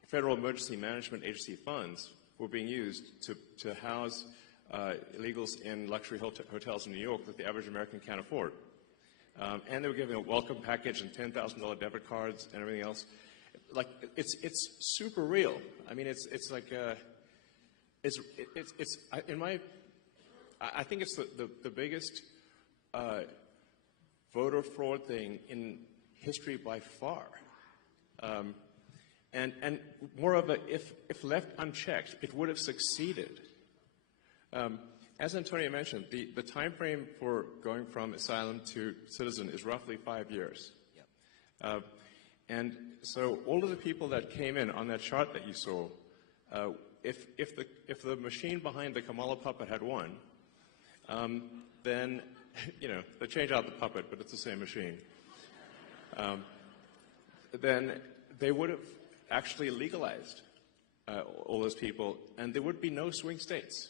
Federal Emergency Management Agency funds were being used to house illegals in luxury hotels in New York that the average American can't afford. And they were giving a welcome package and $10,000 debit cards and everything else. Like, it's super real. I mean, it's like, I think it's the biggest voter fraud thing in history by far. And moreover, if left unchecked, it would have succeeded. As Antonio mentioned, the time frame for going from asylum to citizen is roughly 5 years. Yep. And so all of the people that came in on that chart that you saw, if the machine behind the Kamala puppet had won, then, you know, they change out the puppet, but it's the same machine. Then they would have actually legalized all those people, and there would be no swing states.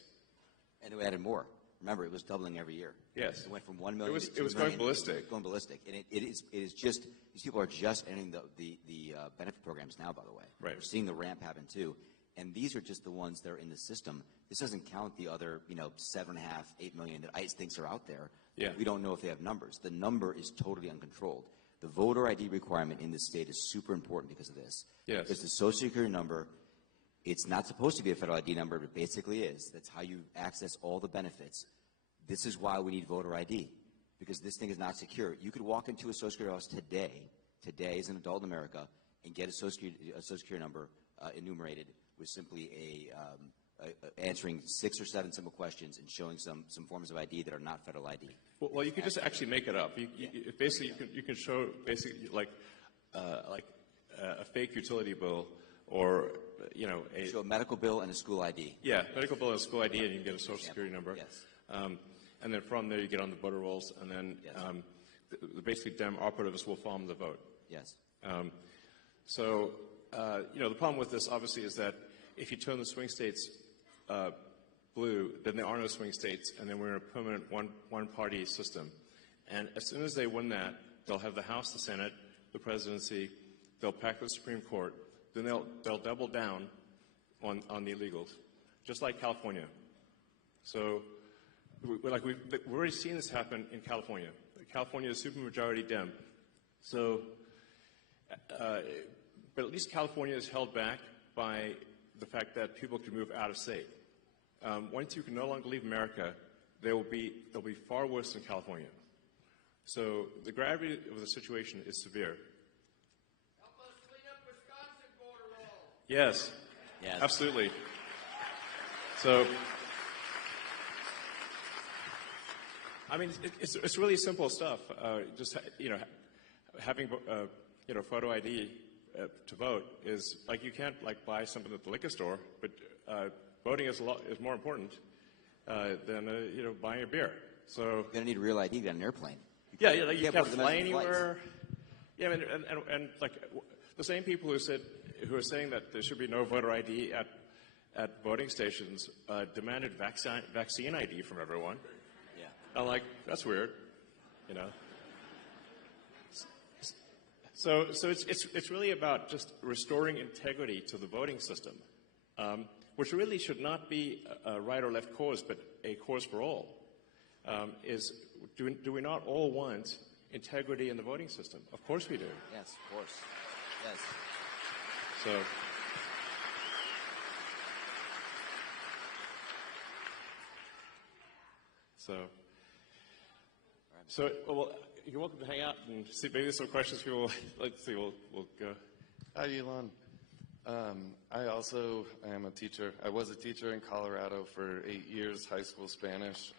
And we added more. Remember, it was doubling every year. Yes. It went from 1 million to 2 It was million. going ballistic. It was going ballistic. And it is just, these people are just entering the benefit programs now, by the way. Right. We're seeing the ramp happen, too. And these are just the ones that are in the system. This doesn't count the other, 7.5, 8 million that ICE thinks are out there. Yeah. We don't know if they have numbers. The number is totally uncontrolled. The voter ID requirement in this state is super important because of this. Yes. Because the Social Security number, it's not supposed to be a federal ID number, but it basically is. That's how you access all the benefits. This is why we need voter ID, because this thing is not secure. You could walk into a Social Security office today as an adult in America, and get a Social Security number enumerated with simply answering 6 or 7 simple questions and showing some forms of ID that are not federal ID. Well, you could just actually make it up. Basically, you can show basically like a fake utility bill, or show a medical bill and a school ID. Yeah, medical bill and a school ID, and you can get a Social Security number. Yes. And then from there you get on the voter rolls, and then Yes. basically Dem operatives will farm the vote. Yes. The problem with this obviously is that if you turn the swing states blue, then there are no swing states, and then we're in a permanent one-party system. And as soon as they win that, they'll have the House, the Senate, the presidency, they'll pack the Supreme Court, then they'll double down on the illegals, just like California. So we've already seen this happen in California. California is supermajority Dem. So, but at least California is held back by the fact that people can move out of state. Once you can no longer leave America, they'll be far worse than California. So the gravity of the situation is severe. Help us clean up Wisconsin border wall. Yes. Yes. Absolutely. So, I mean, it's really simple stuff. Just having photo ID to vote is like, you can't buy something at the liquor store, but voting is more important than buying a beer. So You're gonna need real ID to get on an airplane. You can't fly anywhere. Yeah, I mean, and the same people who are saying that there should be no voter ID at voting stations demanded vaccine ID from everyone. Yeah. I'm like, that's weird, So it's really about just restoring integrity to the voting system, which really should not be a right or left cause, but a cause for all. Do we not all want integrity in the voting system. Of course we do. Yes, of course. Yes. Well, you're welcome to hang out and see. Maybe there's some questions people let's see. We'll go. Hi, Elon. I also am a teacher. I was a teacher in Colorado for 8 years, high school Spanish.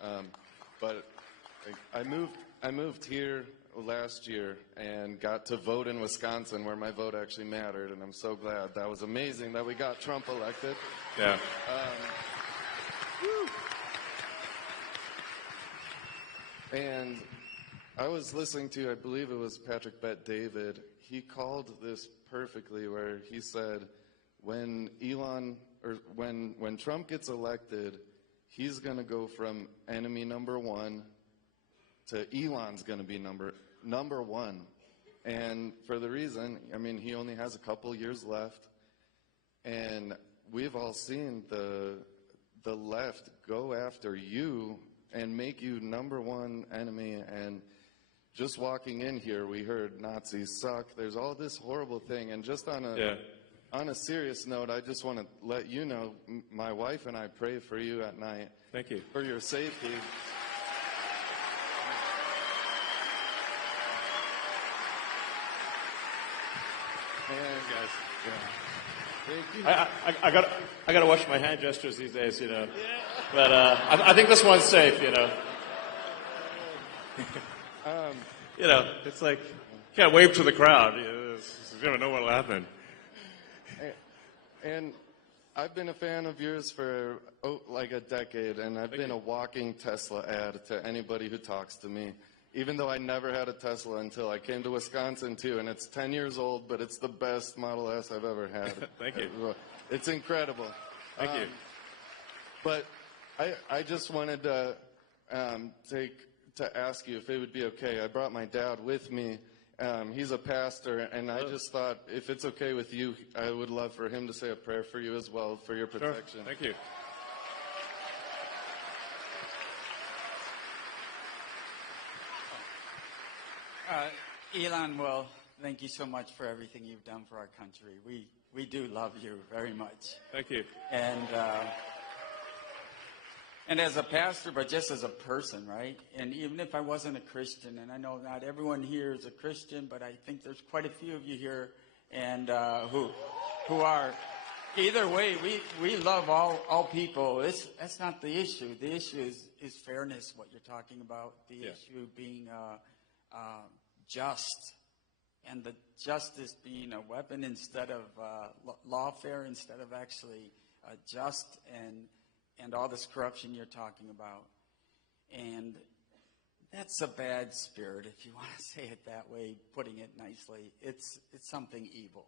But I moved here last year and got to vote in Wisconsin, where my vote actually mattered, and I'm so glad. That was amazing that we got Trump elected. Yeah. And I was listening to, I believe it was Patrick Bet-David. He called this perfectly, where he said, when Trump gets elected, he's going to go from enemy number one to Elon's going to be number one. And for the reason, I mean, he only has a couple years left, and we've all seen the left go after you and make you number one enemy. And just walking in here, we heard Nazis suck. There's all this horrible thing. And just on a serious note, I just want to let you know, my wife and I pray for you at night. Thank you. For your safety. And guys, I got to watch my hand gestures these days, you know. But I think this one's safe, you know. You know, it's like you can't wave to the crowd. You never know what'll happen. And I've been a fan of yours for like a decade, and I've been a walking Tesla ad to anybody who talks to me. Even though I never had a Tesla until I came to Wisconsin too, and it's 10 years old, but it's the best Model S I've ever had. Thank you. It's incredible. Thank you. But I just wanted to ask you if it would be okay. I brought my dad with me. He's a pastor, and I just thought, if it's okay with you, I would love for him to say a prayer for you as well, for your protection. Sure. Thank you. Elon, well, thank you so much for everything you've done for our country. We do love you very much. Thank you. And as a pastor, but just as a person, right? And even if I wasn't a Christian, and I know not everyone here is a Christian, but I think there's quite a few of you here and who are. Either way, we love all people. That's not the issue. The issue is fairness, what you're talking about. The issue being just, and the justice being a weapon instead of lawfare, instead of actually just, and all this corruption you're talking about. And that's a bad spirit, if you want to say it that way, putting it nicely. It's something evil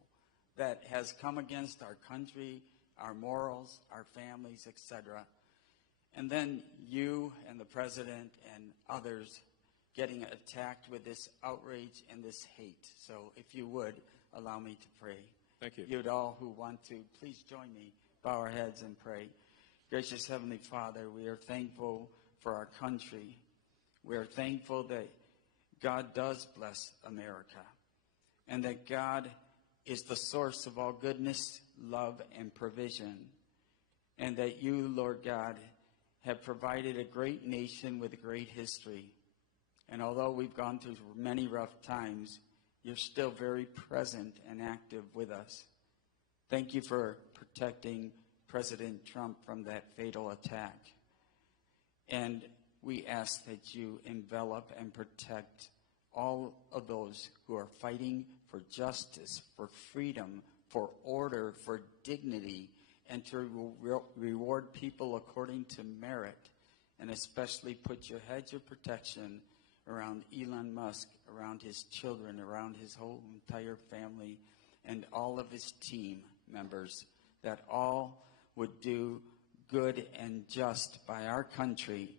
that has come against our country, our morals, our families, etc. And then you and the president and others getting attacked with this outrage and this hate. So if you would, allow me to pray. Thank you. You'd all who want to, please join me, bow our heads and pray. Gracious Heavenly Father, we are thankful for our country. We are thankful that God does bless America, and that God is the source of all goodness, love, and provision, and that you, Lord God, have provided a great nation with a great history. And although we've gone through many rough times, you're still very present and active with us. Thank you for protecting President Trump from that fatal attack. And we ask that you envelop and protect all of those who are fighting for justice, for freedom, for order, for dignity, and to reward people according to merit, and especially put your hedge of protection around Elon Musk, around his children, around his whole entire family, and all of his team members, that all would do good and just by our country,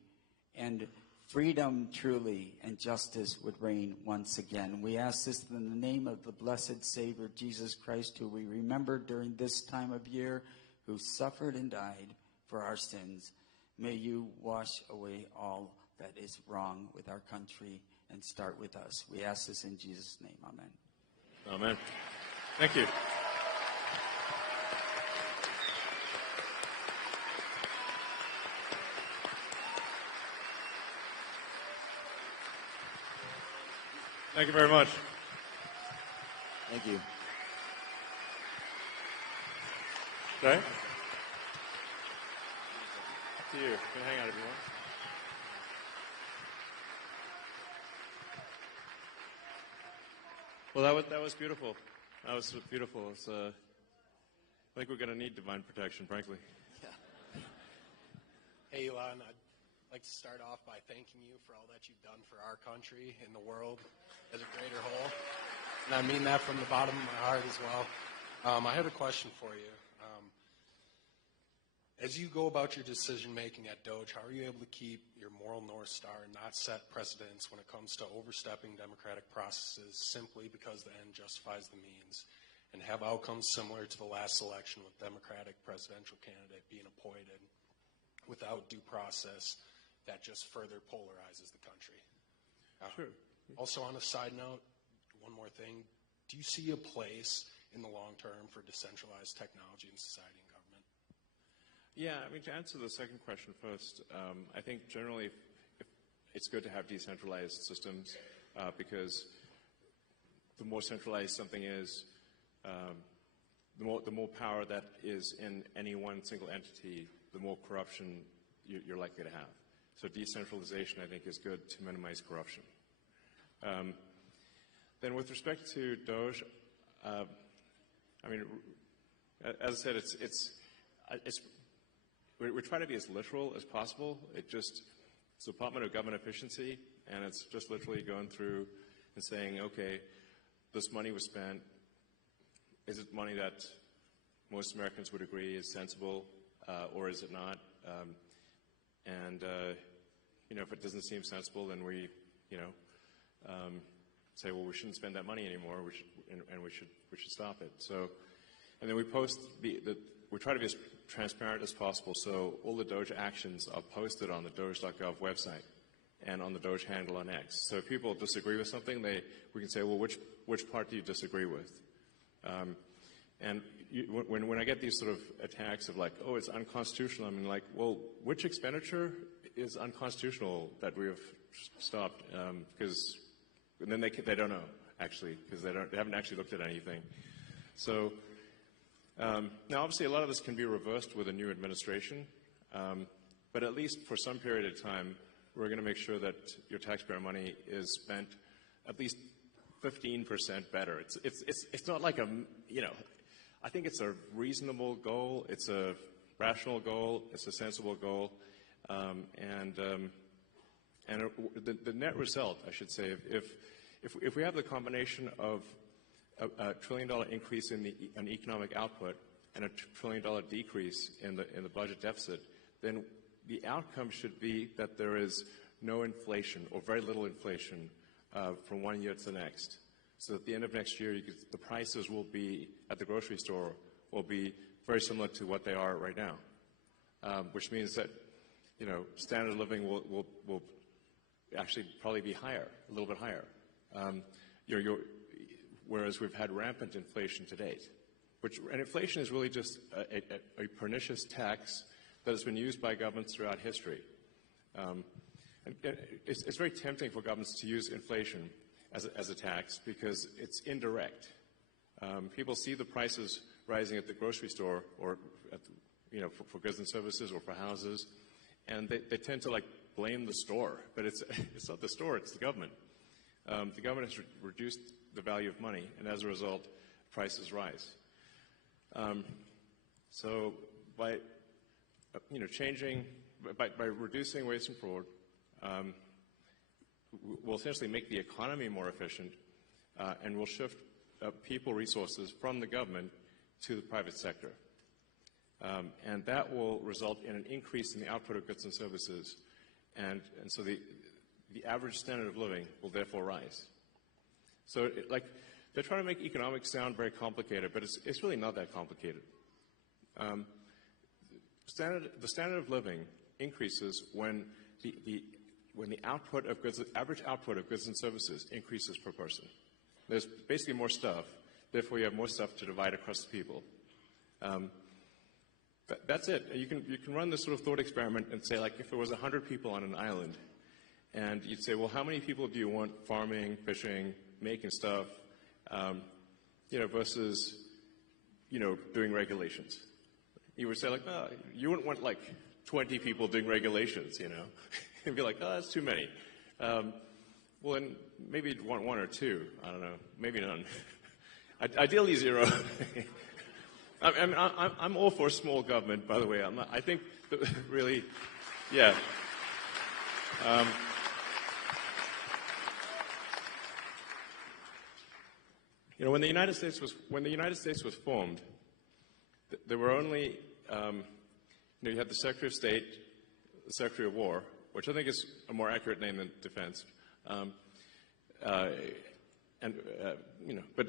and freedom truly and justice would reign once again. We ask this in the name of the blessed Savior, Jesus Christ, who we remember during this time of year, who suffered and died for our sins. May you wash away all that is wrong with our country and start with us. We ask this in Jesus' name. Amen. Amen. Thank you. Thank you very much. Thank you. Okay. To you. You can hang out if you want. Well, that was beautiful. That was beautiful. It's, I think we're going to need divine protection, frankly. Hey, Elon, I'd like to start off by thanking you for all that you've done for our country and the world as a greater whole. And I mean that from the bottom of my heart as well. I have a question for you. As you go about your decision-making at Doge, how are you able to keep your moral North Star and not set precedents when it comes to overstepping democratic processes simply because the end justifies the means, and have outcomes similar to the last election with Democratic presidential candidate being appointed without due process that just further polarizes the country? Sure. Also, on a side note, one more thing. Do you see a place in the long term for decentralized technology in society and government? Yeah, I mean, to answer the second question first, I think generally it's good to have decentralized systems because the more centralized something is, the more power that is in any one single entity, the more corruption you're likely to have. So decentralization, I think, is good to minimize corruption. Then with respect to Doge, I mean, as I said, we try to be as literal as possible. It's the Department of Government Efficiency, and it's just literally going through and saying, okay, this money was spent. Is it money that most Americans would agree is sensible, or is it not? If it doesn't seem sensible, then we, say, well, we shouldn't spend that money anymore. We should stop it. So, and then we post we try to be as transparent as possible. So all the Doge actions are posted on the Doge.gov website and on the Doge handle on X. So if people disagree with something, we can say, well, which part do you disagree with? When I get these sort of attacks of like, oh, it's unconstitutional, I mean, like, well, which expenditure is unconstitutional that we have stopped? Because then they don't know, actually, because they haven't actually looked at anything. So now, obviously, a lot of this can be reversed with a new administration, but at least for some period of time, we're going to make sure that your taxpayer money is spent at least 15% better. It's not like I think it's a reasonable goal. It's a rational goal. It's a sensible goal, the net result, I should say, if we have the combination of a $1 trillion increase in economic output and a $1 trillion decrease in the budget deficit, then the outcome should be that there is no inflation or very little inflation from one year to the next. So at the end of next year, the prices will be at the grocery store will be very similar to what they are right now, which means that standard of living will actually probably be higher, a little bit higher. Whereas we've had rampant inflation to date. And inflation is really just a pernicious tax that has been used by governments throughout history. It's very tempting for governments to use inflation as a tax because it's indirect. People see the prices rising at the grocery store or for goods and services or for houses, and they tend to blame the store. But it's not the store, it's the government. The government has reduced the value of money, and as a result, prices rise. So by by reducing waste and fraud, we'll essentially make the economy more efficient, and we'll shift people resources from the government to the private sector. And that will result in an increase in the output of goods and services, and so the average standard of living will therefore rise. So, they're trying to make economics sound very complicated, but it's really not that complicated. The standard of living increases when the when the output of goods, average output of goods and services increases per person. There's basically more stuff. Therefore, you have more stuff to divide across the people. That's it. You can run this sort of thought experiment and say, like, if there was 100 people on an island, and you'd say, well, how many people do you want farming, fishing, making stuff, versus, doing regulations? You would say, like, oh, you wouldn't want, like, 20 people doing regulations, and be like, oh, that's too many. Well, then maybe you'd want one or two. I don't know. Maybe none. Ideally, zero. I'm all for small government, by the way. I think that really, yeah. When the United States was formed, there were only, you had the Secretary of State, the Secretary of War, which I think is a more accurate name than defense, but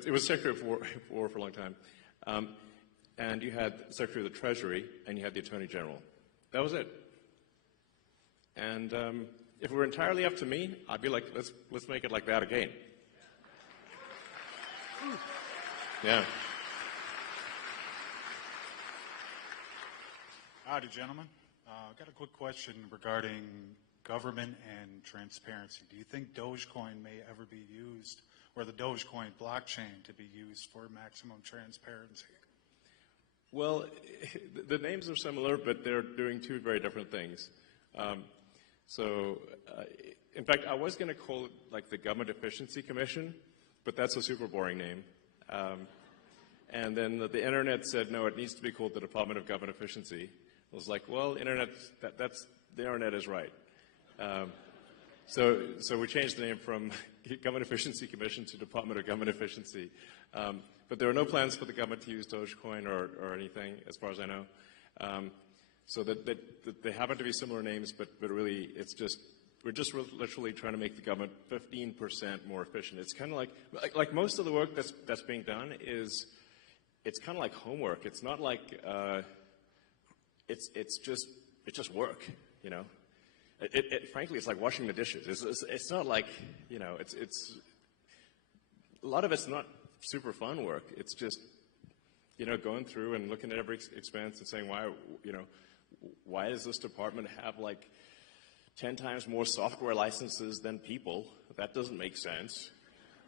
it was Secretary of War for a long time. And you had the Secretary of the Treasury, and you had the Attorney General. That was it. And if it were entirely up to me, I'd be like, let's make it like that again. Yeah. Howdy, gentlemen. I've got a quick question regarding government and transparency. Do you think Dogecoin may ever be used, or the Dogecoin blockchain to be used for maximum transparency? Well, the names are similar, but they're doing two very different things. In fact, I was going to call it like the Government Efficiency Commission, but that's a super boring name. And then the internet said, no, it needs to be called the Department of Government Efficiency. I was like, well, the internet is right. So we changed the name from Government Efficiency Commission to Department of Government Efficiency. But there are no plans for the government to use Dogecoin or anything, as far as I know. So that they happen to be similar names, but really we're just literally trying to make the government 15% more efficient. It's kind of like most of the work that's being done it's kind of like homework. It's not like it's just work, Frankly, it's like washing the dishes. It's not like, it's a lot of it's not super fun work. It's just, going through and looking at every expense and saying, why does this department have like 10 times more software licenses than people? That doesn't make sense.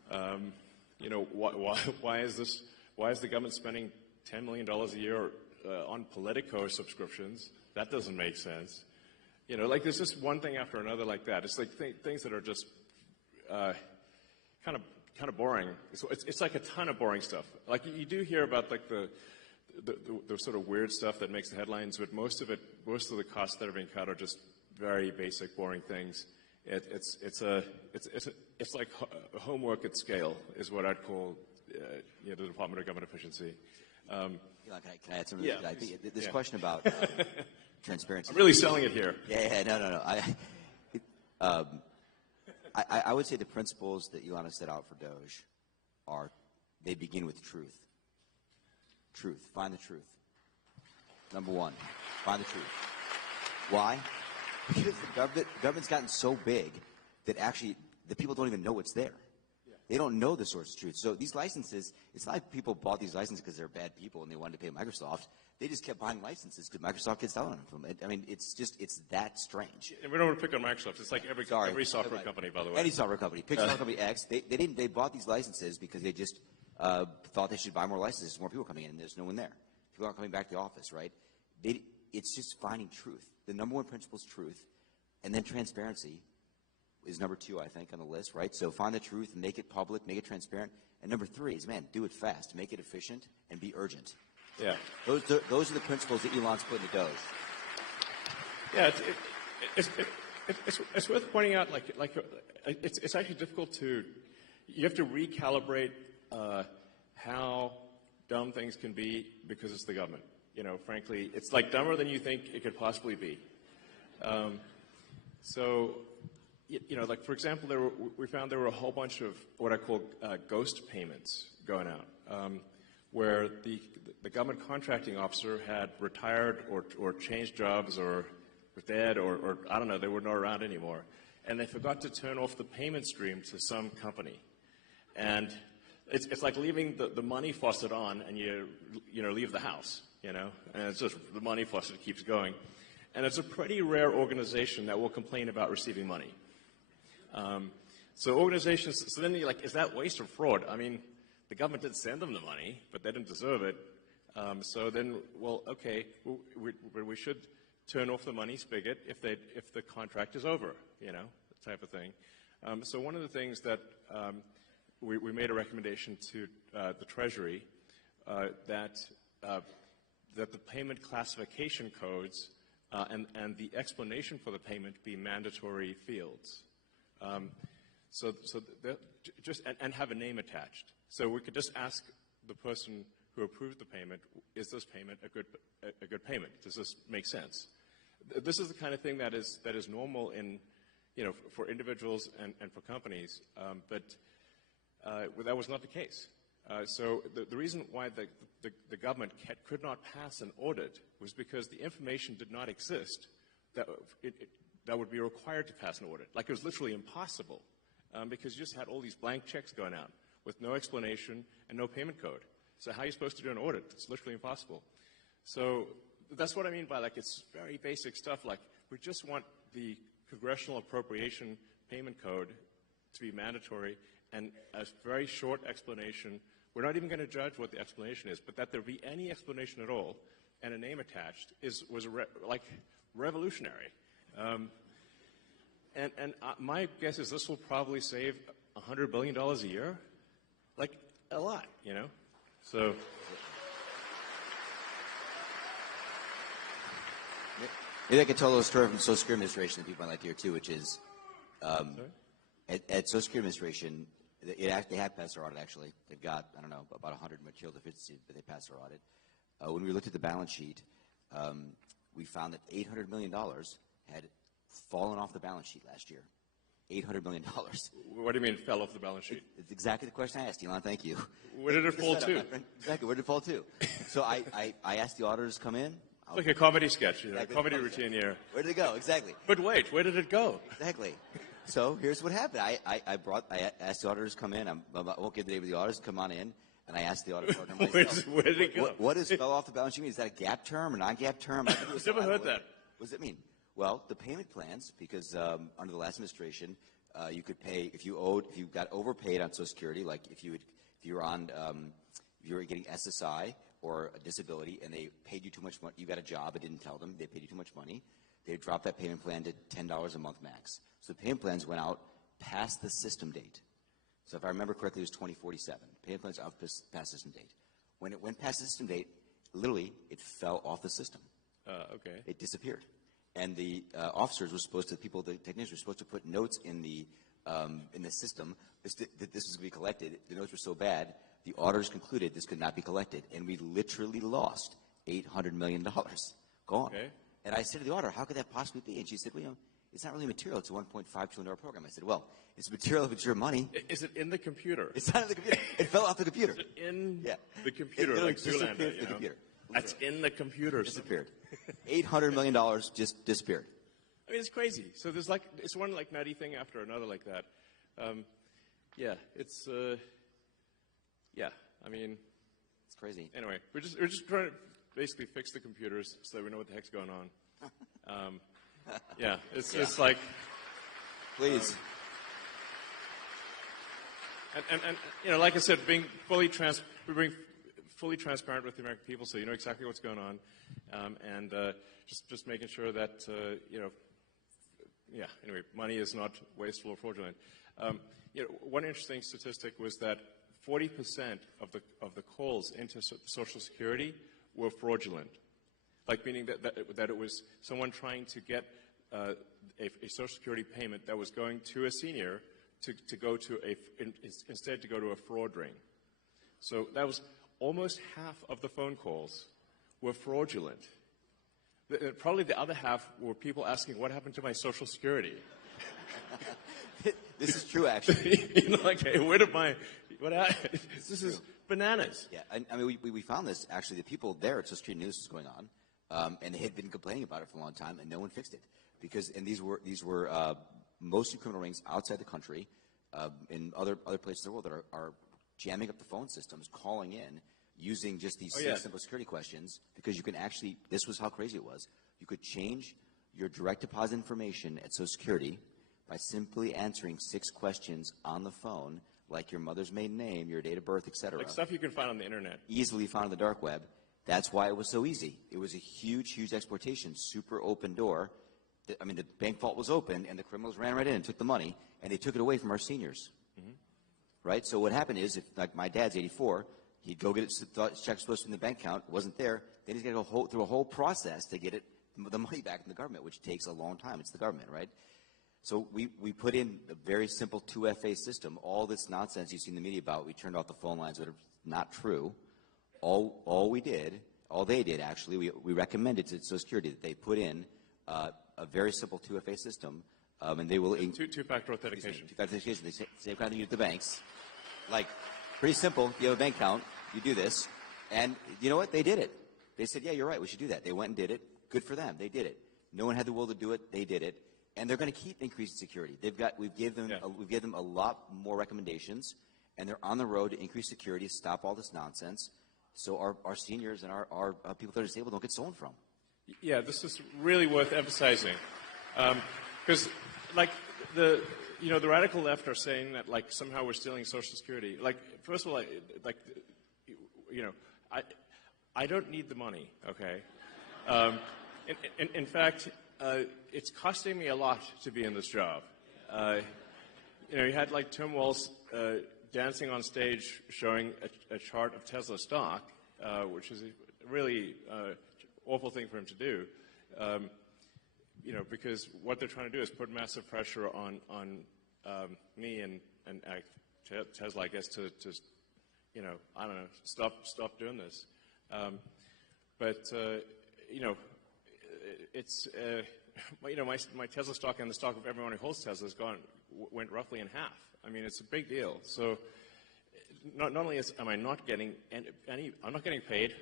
Why is the government spending $10 million a year on Politico subscriptions? That doesn't make sense. There's just one thing after another like that. It's like things that are just kind of boring. It's like a ton of boring stuff. Like you do hear about like the sort of weird stuff that makes the headlines, but most of the costs that are being cut are just very basic, boring things. It's like homework at scale is what I'd call the Department of Government Efficiency. Can I add something? Yeah, I think this question about transparency. I'm really selling it here. Yeah, no. I would say the principles that Elon has set out for Doge they begin with truth. Truth. Find the truth. Number one, find the truth. Why? Because the government's gotten so big that actually the people don't even know what's there. They don't know the source of truth. So these licenses, it's not like people bought these licenses because they're bad people and they wanted to pay Microsoft. They just kept buying licenses because Microsoft gets selling them from it. I mean, it's that strange. And we don't want to pick on Microsoft. It's like every software company, by the way. Any software company. Pick software company X. They bought these licenses because they just thought they should buy more licenses. There's more people coming in and there's no one there. People aren't coming back to the office, right? It's just finding truth. The number one principle is truth. And then transparency is number two, I think, on the list, right? So find the truth, make it public, make it transparent. And number three is, do it fast, make it efficient, and be urgent. Yeah. Those are the principles that Elon's put in the Doge. Yeah, it's worth pointing out, it's actually difficult you have to recalibrate how dumb things can be because it's the government. Frankly, it's like dumber than you think it could possibly be. For example, we found there were a whole bunch of what I call ghost payments going out, where the government contracting officer had retired or changed jobs or was dead or I don't know, they were not around anymore. and they forgot to turn off the payment stream to some company. And it's like leaving the money faucet on and you leave the house, and it's just the money faucet keeps going. And it's a pretty rare organization that will complain about receiving money. So organizations, so then you're like, is that waste or fraud? I mean, the government did send them the money, but they didn't deserve it. So then, well, okay, we should turn off the money spigot if the contract is over, type of thing. So one of the things that we made a recommendation to the Treasury that the payment classification codes and the explanation for the payment be mandatory fields. And have a name attached. So we could just ask the person who approved the payment, is this payment a good payment? Does this make sense? This is the kind of thing that is normal in, for individuals and for companies, but that was not the case. So the reason why the government could not pass an audit was because the information did not exist that would be required to pass an audit. Like, it was literally impossible because you just had all these blank checks going out with no explanation and no payment code. So how are you supposed to do an audit? It's literally impossible. So that's what I mean by, like, it's very basic stuff. Like, we just want the congressional appropriation payment code to be mandatory and a very short explanation. We're not even going to judge what the explanation is, but that there be any explanation at all and a name attached was revolutionary. My guess is this will probably save $100 billion a year, like a lot, So. Maybe I could tell a little story from the Social Security Administration that people might like to hear too, which is at Social Security Administration, they had passed their audit actually. They've got, I don't know, about 100 material deficiencies, but they passed their audit. When we looked at the balance sheet, we found that $800 million had fallen off the balance sheet last year. $800 million. What do you mean fell off the balance sheet? It's exactly the question I asked, Elon. Thank you. Where did it fall to? Exactly. Where did it fall to? So I asked the auditors to come in. It's like a comedy sketch, a comedy routine here. Where did it go? Exactly. But wait, where did it go? Exactly. So here's what happened. I asked the auditors to come in. I won't give the name of the auditors. Come on in. And I asked the audit partner myself. Where did it go? What does fell off the balance sheet mean? Is that a gap term or non-gap term? I've never heard that. What does it mean? Well, the payment plans, because under the last administration, you could pay if you got overpaid on Social Security, like if you were getting SSI or a disability, and they paid you too much money. You got a job, but didn't tell them. They paid you too much money. They dropped that payment plan to $10 a month max. So the payment plans went out past the system date. So if I remember correctly, it was 2047. Payment plans out past system date. When it went past the system date, literally, it fell off the system. Okay. It disappeared. And the officers were supposed to, the technicians were supposed to put notes in the system that this was going to be collected. The notes were so bad, the auditors concluded this could not be collected, and we literally lost $800 million. Gone. Okay. And I said to the auditor, how could that possibly be? And she said, well, it's not really material. It's a $1.5 trillion program. I said, well, it's material if it's your money. Is it in the computer? It's not in the computer. It fell off the computer. Is it in the computer? It like disappeared Zoolander, from the computer. That's in the computer. Disappeared. $800 million just disappeared. I mean, it's crazy. So there's it's one nutty thing after another like that. It's it's crazy. Anyway, we're just trying to basically fix the computers so that we know what the heck's going on. It's like, please. And like I said, being fully transparent with the American people, so you know exactly what's going on, and just making sure that anyway, money is not wasteful or fraudulent. One interesting statistic was that 40% of the calls into Social Security were fraudulent, like meaning that it was someone trying to get a Social Security payment that was going to a senior to go to instead to go to a fraud ring. So that was almost half of the phone calls were fraudulent. Probably the other half were people asking, what happened to my Social Security? This is true, actually. Hey, where did this is bananas. Yeah, I mean, we found this, actually, the people there at Social Security knew this was going on, and they had been complaining about it for a long time, and no one fixed it. And these were mostly criminal rings outside the country, in other places in the world that are jamming up the phone systems, calling in, using just these six simple security questions, because you can actually, this was how crazy it was, you could change your direct deposit information at Social Security by simply answering 6 questions on the phone, like your mother's maiden name, your date of birth, etc. Like stuff you can find on the internet. Easily found on the dark web. That's why it was so easy. It was a huge, huge exploitation, super open door. I mean, the bank vault was open, and the criminals ran right in and took the money, and they took it away from our seniors. Mm-hmm. Right? So what happened is, if, like my dad's 84, he'd go get it, thought his check was supposed to be in the bank account, wasn't there, then he's got to go through a whole process to get it, the money back from the government, which takes a long time. It's the government, right? So we put in a very simple 2FA system. All this nonsense you see in the media about, we turned off the phone lines that are not true. All they did actually, we recommended to Social Security that they put in a very simple 2FA system, and they will... Two-factor authentication. Two-factor authentication. They same kind of thing at the banks. Like, pretty simple. If you have a bank account, you do this. And you know what? They did it. They said, yeah, you're right, we should do that. They went and did it. Good for them. They did it. No one had the will to do it. They did it. And they're going to keep increasing security. We've given them a lot more recommendations, and they're on the road to increase security, stop all this nonsense, so our seniors and our people that are disabled don't get stolen from. Yeah, this is really worth emphasizing, because like the radical left are saying that like somehow we're stealing Social Security. Like, first of all, I don't need the money. Okay, in fact. It's costing me a lot to be in this job. You had like Tim Walz dancing on stage showing a chart of Tesla stock, which is a really awful thing for him to do. Because what they're trying to do is put massive pressure on me and Tesla, I guess, to I don't know, stop doing this. It's my Tesla stock and the stock of everyone who holds Tesla went roughly in half. I mean, it's a big deal. So not only am I not getting I'm not getting paid,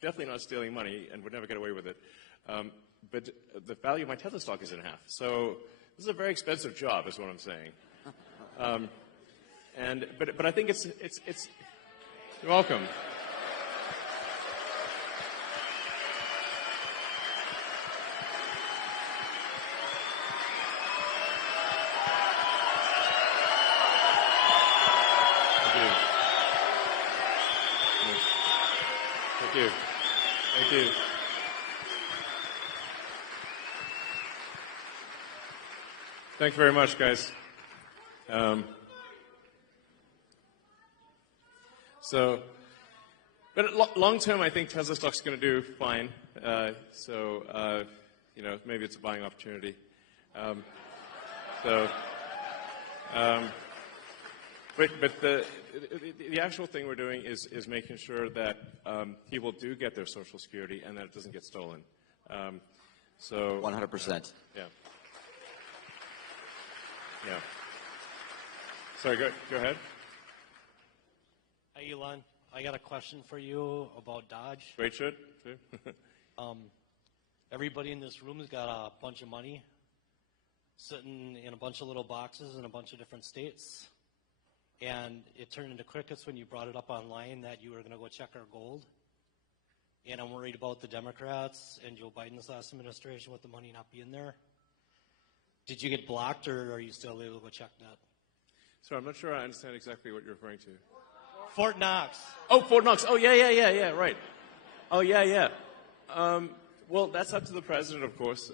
definitely not stealing money, and would never get away with it. But the value of my Tesla stock is in half. So this is a very expensive job, is what I'm saying. But I think it's you're welcome. Thank you. Thank you very much, guys. But long term, I think Tesla stock's going to do fine. Maybe it's a buying opportunity. But the actual thing we're doing is making sure that people do get their Social Security and that it doesn't get stolen. 100%. Yeah. Sorry, go ahead. Hi, Elon. I got a question for you about Dodge. Straight shit? Everybody in this room has got a bunch of money sitting in a bunch of little boxes in a bunch of different states. And it turned into crickets when you brought it up online that you were going to go check our gold. And I'm worried about the Democrats and Joe Biden's last administration with the money not being there. Did you get blocked, or are you still able to go check that? Sorry, I'm not sure I understand exactly what you're referring to. Fort Knox. Oh, Fort Knox. Oh, yeah, right. Oh, yeah. Well, that's up to the president, of course.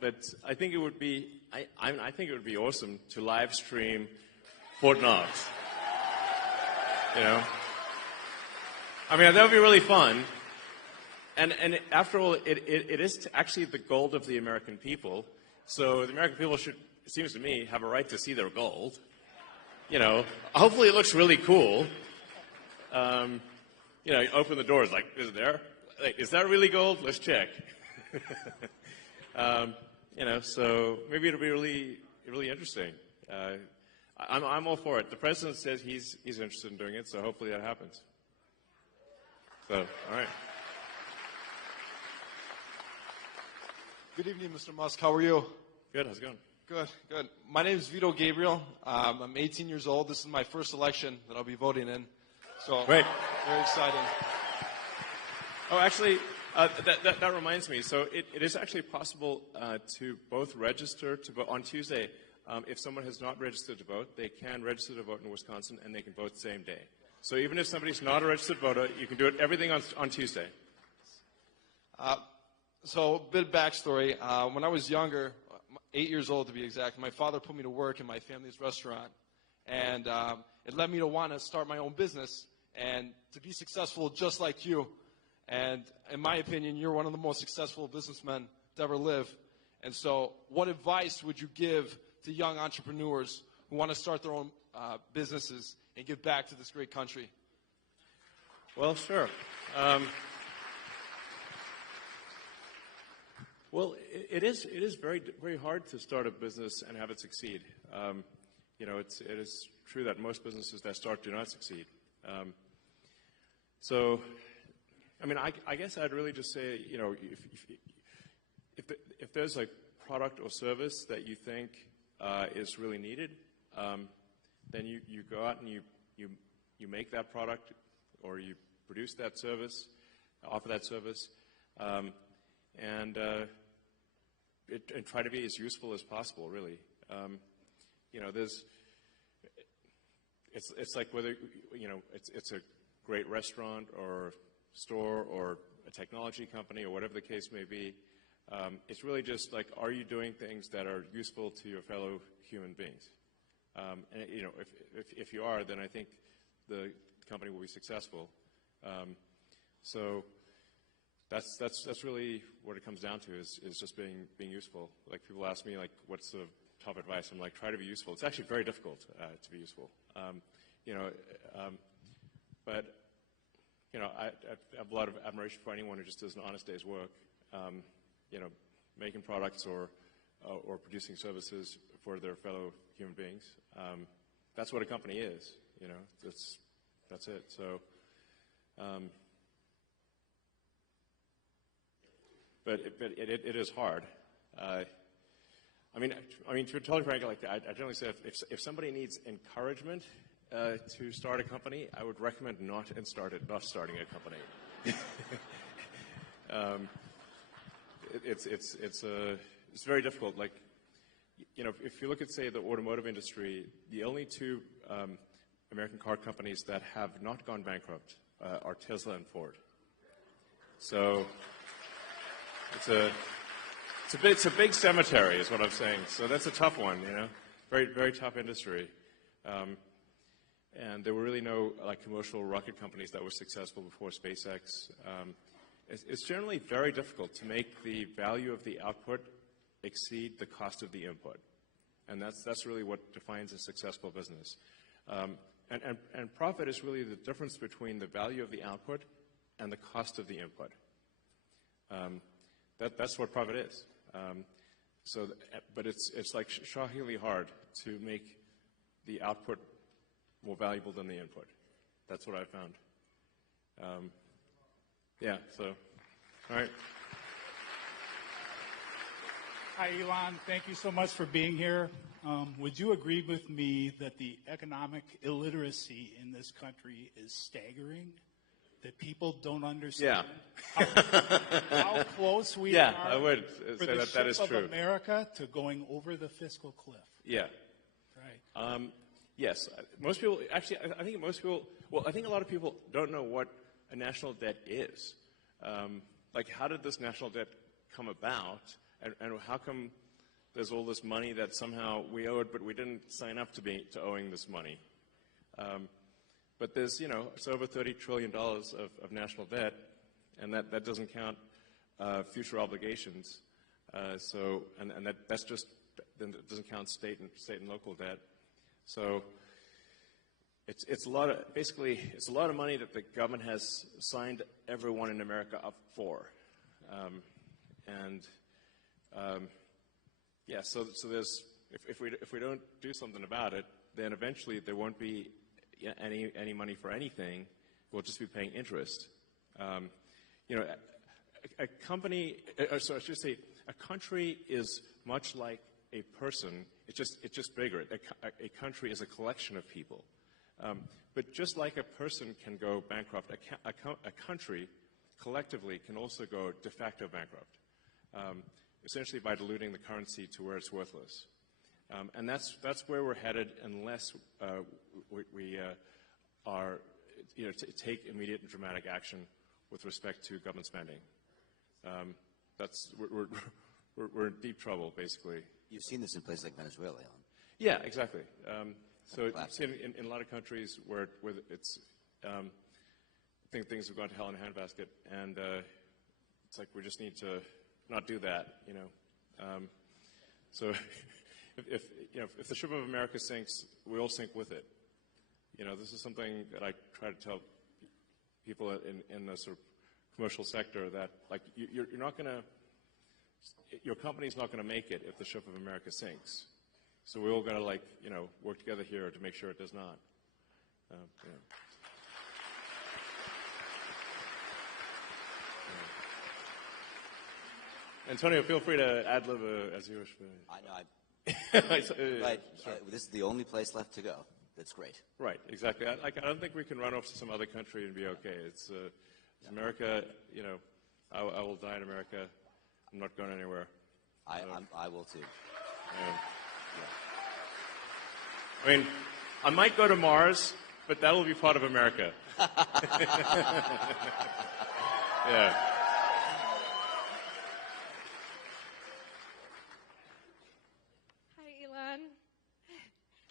But I think it would be, I think it would be awesome to live stream Fort Knox. I mean, that would be really fun. And after all, it is actually the gold of the American people. So the American people should, it seems to me, have a right to see their gold. Hopefully it looks really cool. You open the doors, like, is it there? Like, is that really gold? Let's check. So maybe it'll be really, really interesting. I'm all for it. The president says he's interested in doing it, so hopefully that happens. So, all right. Good evening, Mr. Musk. How are you? Good. How's it going? Good, good. My name is Vito Gabriel. I'm 18 years old. This is my first election that I'll be voting in. So, Great. Very exciting. Oh, actually, that reminds me. So it is actually possible to both register to vote on Tuesday. If someone has not registered to vote, they can register to vote in Wisconsin, and they can vote the same day. So even if somebody's not a registered voter, you can do everything on Tuesday. So, a bit of backstory. When I was younger, 8 years old to be exact, my father put me to work in my family's restaurant. And it led me to want to start my own business and to be successful just like you. And in my opinion, you're one of the most successful businessmen to ever live. And so what advice would you give to young entrepreneurs who want to start their own businesses and give back to this great country? Well, sure. Well, it is very, very hard to start a business and have it succeed. You know, it is true that most businesses that start do not succeed. So, I mean, I guess I'd really just say, you know, if there's a product or service that you think is really needed, then you go out and you make that product, or you produce that service, offer that service, and try to be as useful as possible, really. You know, it's like whether, you know, it's a great restaurant or store or a technology company or whatever the case may be. It's really just like, are you doing things that are useful to your fellow human beings? And, you know, if you are, then I think the company will be successful. So that's really what it comes down to, is just being useful. Like, people ask me, like, what's the top advice? I'm like, try to be useful. It's actually very difficult to be useful. You know, but you know, I have a lot of admiration for anyone who just does an honest day's work. You know, making products or producing services for their fellow human beings. That's what a company is. You know, that's it. So. But it is hard. I mean, to be totally frank, like I generally say, if somebody needs encouragement to start a company, I would recommend not starting a company. It's very difficult. Like, you know, if you look at, say, the automotive industry, the only two American car companies that have not gone bankrupt are Tesla and Ford. So. It's a big cemetery, is what I'm saying. So that's a tough one, you know, very, very tough industry. And there were really no like commercial rocket companies that were successful before SpaceX. It's generally very difficult to make the value of the output exceed the cost of the input, and that's really what defines a successful business. And profit is really the difference between the value of the output and the cost of the input. That's what profit is. But it's like shockingly hard to make the output more valuable than the input. That's what I found. Yeah. So, all right. Hi, Elon. Thank you so much for being here. Would you agree with me that the economic illiteracy in this country is staggering? That people don't understand how close we are I would for say the that is ship true. of America to going over the fiscal cliff. Yeah. Right. Yes. Most people, actually, I think most people, well, I think a lot of people don't know what a national debt is. Like, how did this national debt come about, and how come there's all this money that somehow we owed, but we didn't sign up to owing this money? But there's, you know, it's over $30 trillion of national debt, and that doesn't count future obligations. And that's just, then it doesn't count state and local debt. So it's a lot of, basically, it's a lot of money that the government has signed everyone in America up for. Yeah, so there's, if we don't do something about it, then eventually there won't be any money for anything. We'll just be paying interest. You know, a company, or so I should say, a country is much like a person, it's just bigger. A country is a collection of people. But just like a person can go bankrupt, a country collectively can also go de facto bankrupt, essentially by diluting the currency to where it's worthless. And that's where we're headed unless we are, take immediate and dramatic action with respect to government spending. We're in deep trouble, basically. You've seen this in places like Venezuela, Elon. Yeah, exactly. So you've seen it in a lot of countries where it's, I think things have gone to hell in a handbasket, and it's like we just need to not do that, So if the ship of America sinks, we all sink with it. This is something that I try to tell people in the sort of commercial sector that, like, you're not going to, your company's not going to make it if the ship of America sinks. So we all got to, work together here to make sure it does not. Antonio, feel free to ad-lib as you wish. I know. But this is the only place left to go. That's great. Right, exactly. I don't think we can run off to some other country and be okay. It's America, I will die in America. I'm not going anywhere. I will too. I mean, I might go to Mars, but that will be part of America. Yeah.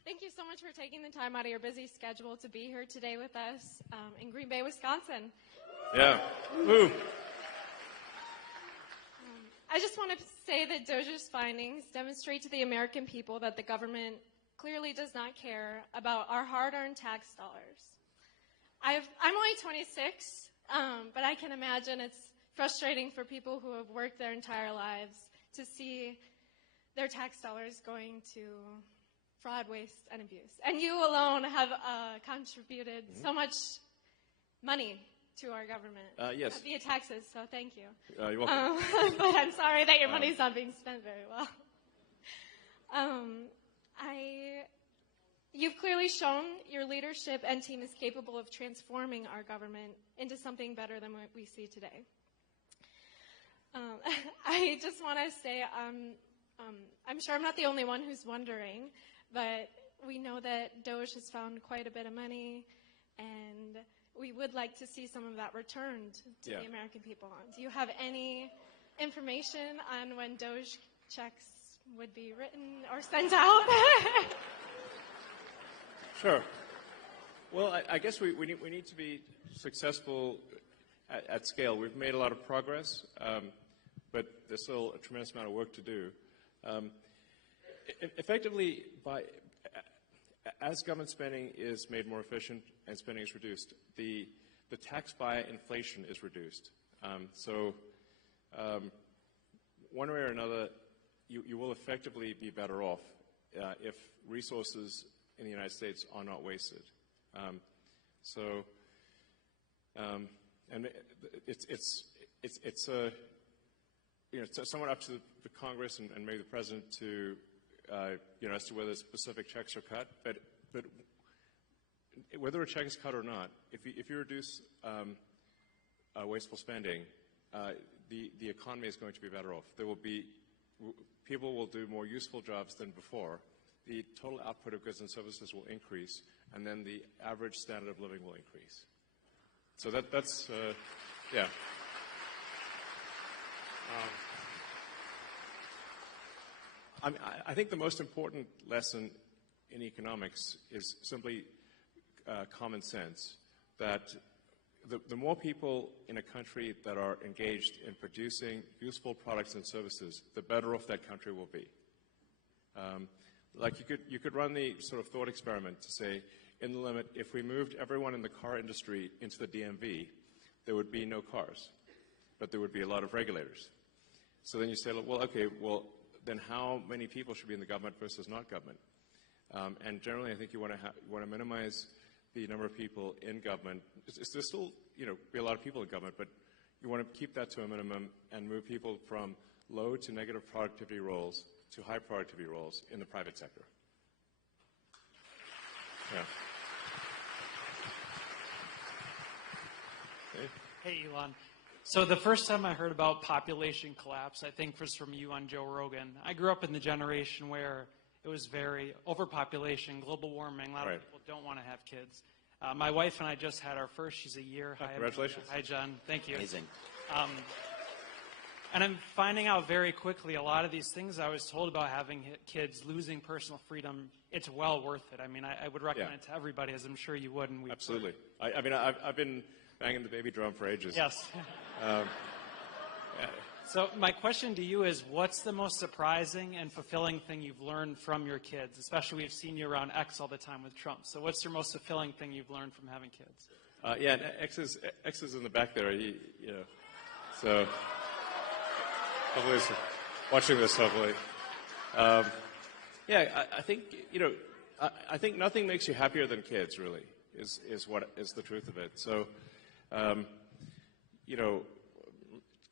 Thank you so much for taking the time out of your busy schedule to be here today with us in Green Bay, Wisconsin. Yeah. Woo. I just want to say that DOJ's findings demonstrate to the American people that the government clearly does not care about our hard-earned tax dollars. I'm only 26, but I can imagine it's frustrating for people who have worked their entire lives to see their tax dollars going to fraud, waste, and abuse. And you alone have contributed so much money to our government yes. via taxes, so thank you. You're welcome. But I'm sorry that your money's not being spent very well. You've clearly shown your leadership and team is capable of transforming our government into something better than what we see today. I just want to say I'm sure I'm not the only one who's wondering, but we know that DOJ has found quite a bit of money, and we would like to see some of that returned to the American people. Do you have any information on when DOJ checks would be written or sent out? Sure. Well, I guess we need to be successful at scale. We've made a lot of progress, but there's still a tremendous amount of work to do. Effectively, as government spending is made more efficient and spending is reduced, the tax by inflation is reduced. So one way or another, you will effectively be better off if resources in the United States are not wasted. And it's somewhat up to the Congress and maybe the President to as to whether specific checks are cut. But whether a check is cut or not, if you reduce wasteful spending, the economy is going to be better off. People will do more useful jobs than before. The total output of goods and services will increase, and then the average standard of living will increase. So that's yeah. I think the most important lesson in economics is simply common sense, that the more people in a country that are engaged in producing useful products and services, the better off that country will be. Like you could run the sort of thought experiment to say, in the limit, if we moved everyone in the car industry into the DMV, there would be no cars, but there would be a lot of regulators. So then you say, well, then how many people should be in the government versus not government? And generally, I think you want to minimize the number of people in government. There's still, be a lot of people in government, but you want to keep that to a minimum and move people from low to negative productivity roles to high productivity roles in the private sector. Yeah. Okay. Hey, Elon. So the first time I heard about population collapse, I think was from you on Joe Rogan. I grew up in the generation where it was very overpopulation, global warming. A lot of people don't want to have kids. My wife and I just had our first. She's a year. Hi, congratulations. Hi, John. Thank you. Amazing. And I'm finding out very quickly a lot of these things I was told about having kids, losing personal freedom, it's well worth it. I mean, I would recommend it to everybody, as I'm sure you would. And absolutely. I mean, I've been banging the baby drum for ages. Yes. So my question to you is, what's the most surprising and fulfilling thing you've learned from your kids? Especially we've seen you around X all the time with Trump. So what's your most fulfilling thing you've learned from having kids? Yeah, and X is in the back there. So hopefully he's watching this. Hopefully, I think I think nothing makes you happier than kids. Really, is the truth of it. So,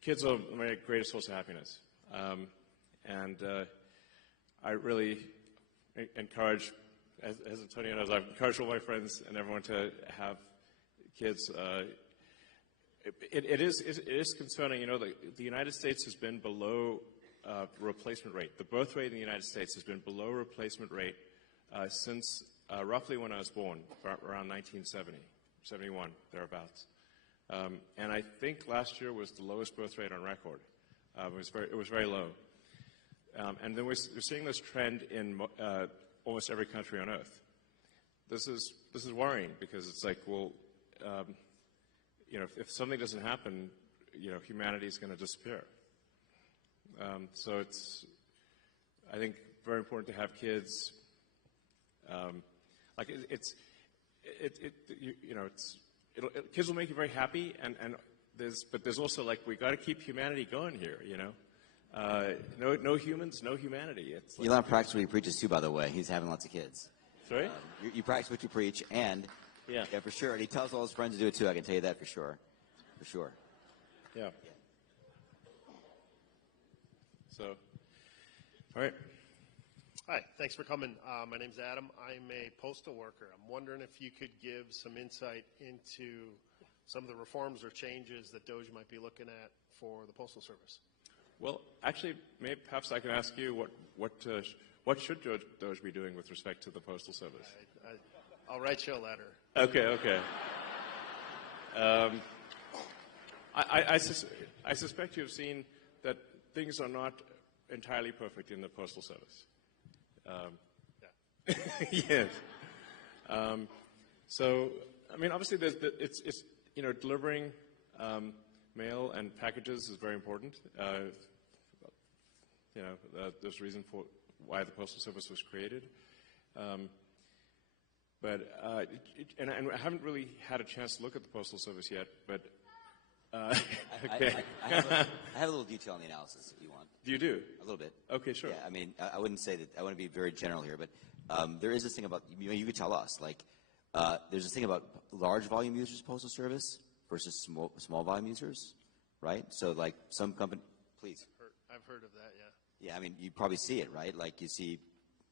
kids are my greatest source of happiness, and I really encourage, as Antonio knows, I've encouraged all my friends and everyone to have kids. It is concerning. The United States has been below replacement rate. The birth rate in the United States has been below replacement rate since roughly when I was born, around 1970, 71, thereabouts. And I think last year was the lowest birth rate on record. It was very low. And then we're seeing this trend in almost every country on Earth. This is worrying because it's like, well, if something doesn't happen, humanity is going to disappear. So it's, I think, very important to have kids. Kids will make you very happy, but there's also we got to keep humanity going here. No humans, no humanity. It's like, Elon practices what he preaches too, by the way. He's having lots of kids. Sorry? You practice what you preach, and yeah, for sure. And he tells all his friends to do it too. I can tell you that for sure. For sure. Yeah. So, all right. Hi, thanks for coming. My name's Adam. I'm a postal worker. I'm wondering if you could give some insight into some of the reforms or changes that DOJ might be looking at for the Postal Service. Well, actually, perhaps I can ask you what should DOJ be doing with respect to the Postal Service? I'll write you a letter. Okay. I suspect you've seen that things are not entirely perfect in the Postal Service. Yes. So, I mean, obviously, it's delivering mail and packages is very important. There's a reason for why the Postal Service was created. But I haven't really had a chance to look at the Postal Service yet. But okay. I have a little detail on the analysis if you want. You do? A little bit. Okay, sure. Yeah, I mean, I wouldn't say that. I want to be very general here, but there is this thing about you could tell us there's this thing about large volume users of Postal Service versus small volume users, right? So some company, please. I've heard of that. Yeah. Yeah, I mean, you probably see it, right? You see,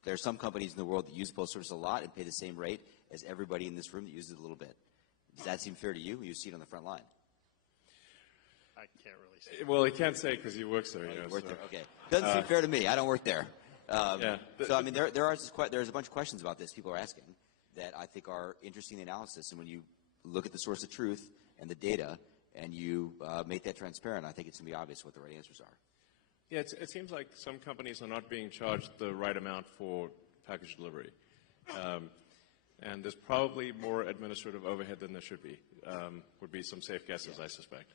there are some companies in the world that use the Postal Service a lot and pay the same rate as everybody in this room that uses it a little bit. Does that seem fair to you? You see it on the front line. I can't really say. Well, he can't say because he works there. You work there. Okay. Doesn't seem fair to me. I don't work there. So, I mean, there's a bunch of questions about this people are asking that I think are interesting in the analysis. And when you look at the source of truth and the data and you make that transparent, I think it's going to be obvious what the right answers are. Yeah, it seems like some companies are not being charged the right amount for package delivery. And there's probably more administrative overhead than there should be, would be some safe guesses, I suspect.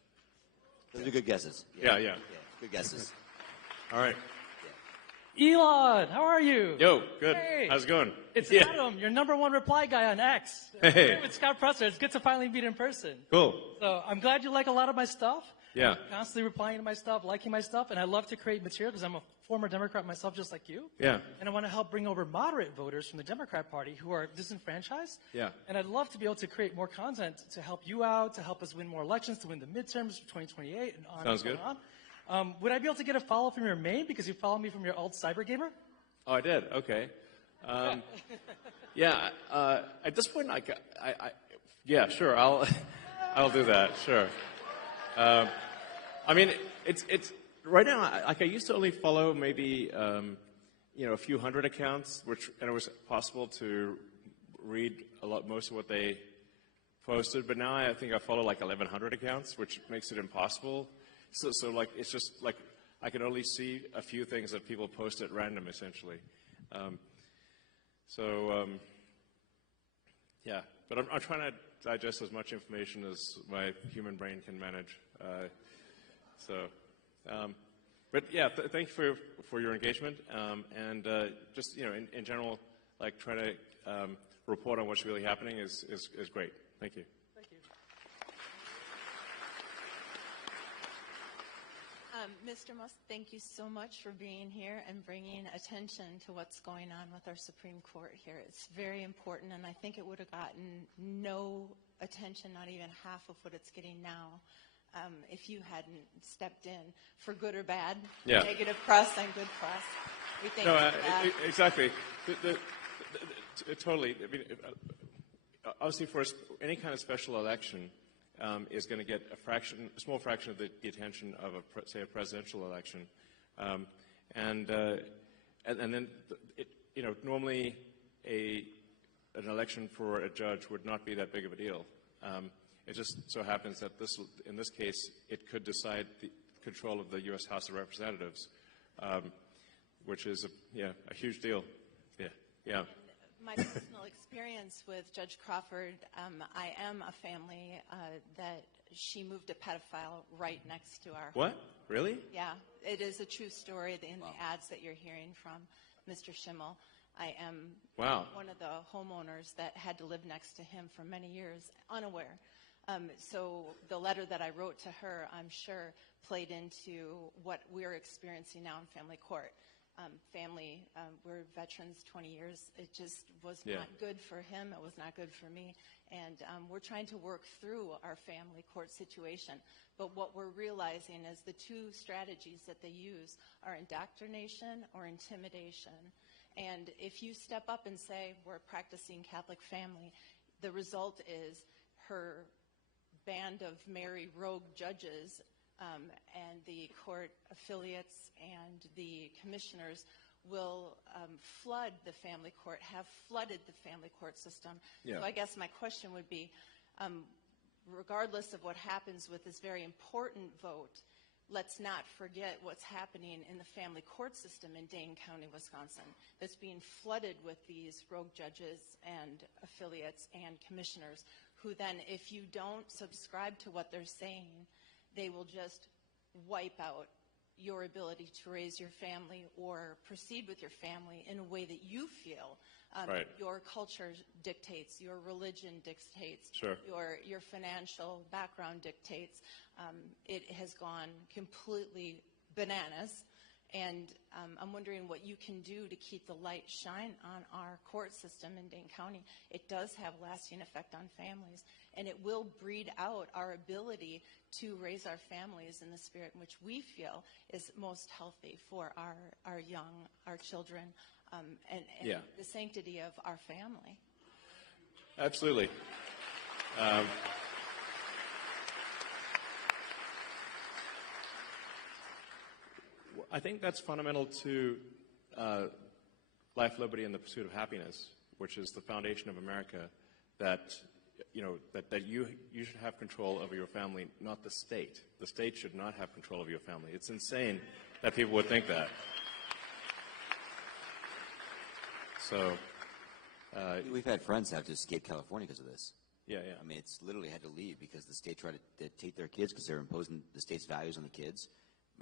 Those are good guesses. Yeah. Good guesses. All right. Elon, how are you? Yo, good. Hey. How's it going? It's Adam, your #1 reply guy on X. Hey. With Scott Presser. It's good to finally meet in person. Cool. So I'm glad you like a lot of my stuff. Yeah. Constantly replying to my stuff, liking my stuff, and I love to create material because I'm a former Democrat myself, just like you. Yeah. And I want to help bring over moderate voters from the Democrat Party who are disenfranchised. Yeah. And I'd love to be able to create more content to help you out, to help us win more elections, to win the midterms for 2028 and on Sounds and good. on. Would I be able to get a follow from your main because you followed me from your alt cyber gamer? Oh, I did. Okay. Yeah. At this point, yeah, sure. I'll do that. Sure. I mean, it's right now. I used to only follow maybe a few hundred accounts, and it was possible to read most of what they posted. But now I think I follow like 1,100 accounts, which makes it impossible. So like it's just like I can only see a few things that people post at random, essentially. Yeah, but I'm trying to digest as much information as my human brain can manage. But yeah, thank you for your engagement, and just in general, like trying to report on what's really happening is great. Thank you. Thank you. Mr. Musk, thank you so much for being here and bringing attention to what's going on with our Supreme Court here. It's very important, and I think it would have gotten no attention, not even half of what it's getting now, if you hadn't stepped in, for good or bad, Yeah. Negative press and good press. We thank you for that. Exactly. Totally. I mean, obviously, for any kind of special election, is going to get a small fraction of the attention of say a presidential election, and then normally an election for a judge would not be that big of a deal. It just so happens that in this case it could decide the control of the U.S. House of Representatives, which is a huge deal. Yeah. My personal experience with Judge Crawford, I am a family that she moved a pedophile right next to our What? home. Really? Yeah, it is a true story in the ads that you're hearing from Mr. Schimel. I am one of the homeowners that had to live next to him for many years, unaware. So the letter that I wrote to her, I'm sure, played into what we're experiencing now in family court. We're veterans 20 years. It just was not good for him. It was not good for me. And we're trying to work through our family court situation. But what we're realizing is the two strategies that they use are indoctrination or intimidation. And if you step up and say, we're a practicing Catholic family, the result is her band of merry rogue judges and the court affiliates and the commissioners will flood the family court, have flooded the family court system. Yeah. So I guess my question would be, regardless of what happens with this very important vote, let's not forget what's happening in the family court system in Dane County, Wisconsin, that's being flooded with these rogue judges and affiliates and commissioners who then, if you don't subscribe to what they're saying, they will just wipe out your ability to raise your family or proceed with your family in a way that you feel your culture dictates, your religion dictates, your financial background dictates. It has gone completely bananas, and I'm wondering what you can do to keep the light shine on our court system in Dane County. It does have lasting effect on families, and it will breed out our ability to raise our families in the spirit in which we feel is most healthy for our young, our children, and the sanctity of our family. Absolutely. I think that's fundamental to life, liberty, and the pursuit of happiness, which is the foundation of America. That you should have control over your family, not the state. The state should not have control over your family. It's insane that people would think that. So we've had friends have to escape California because of this. Yeah. I mean, it's literally had to leave because the state tried to take their kids because they're imposing the state's values on the kids,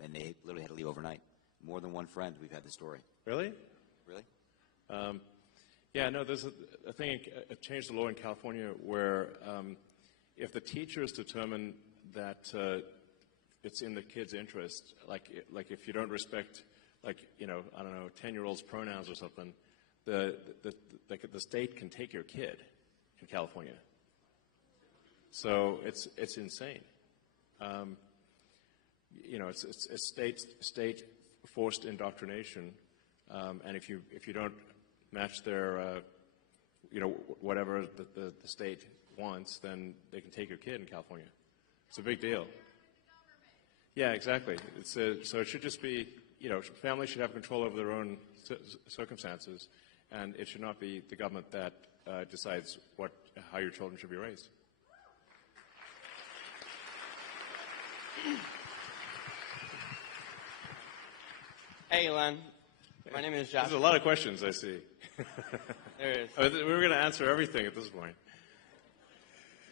and they literally had to leave overnight. More than one friend, we've had this story. Really? Really? There's a thing, a change the law in California where if the teachers determine that it's in the kid's interest, like if you don't respect, 10-year-old's pronouns or something, the state can take your kid in California. So it's insane. it's state forced indoctrination, and if you don't match their, whatever the state wants, then they can take your kid in California. It's a big deal. Yeah, exactly. So it should just be, families should have control over their own circumstances, and it should not be the government that decides how your children should be raised. Hey, Elon. My name is Josh. There's a lot of questions, I see. There is. We were going to answer everything at this point.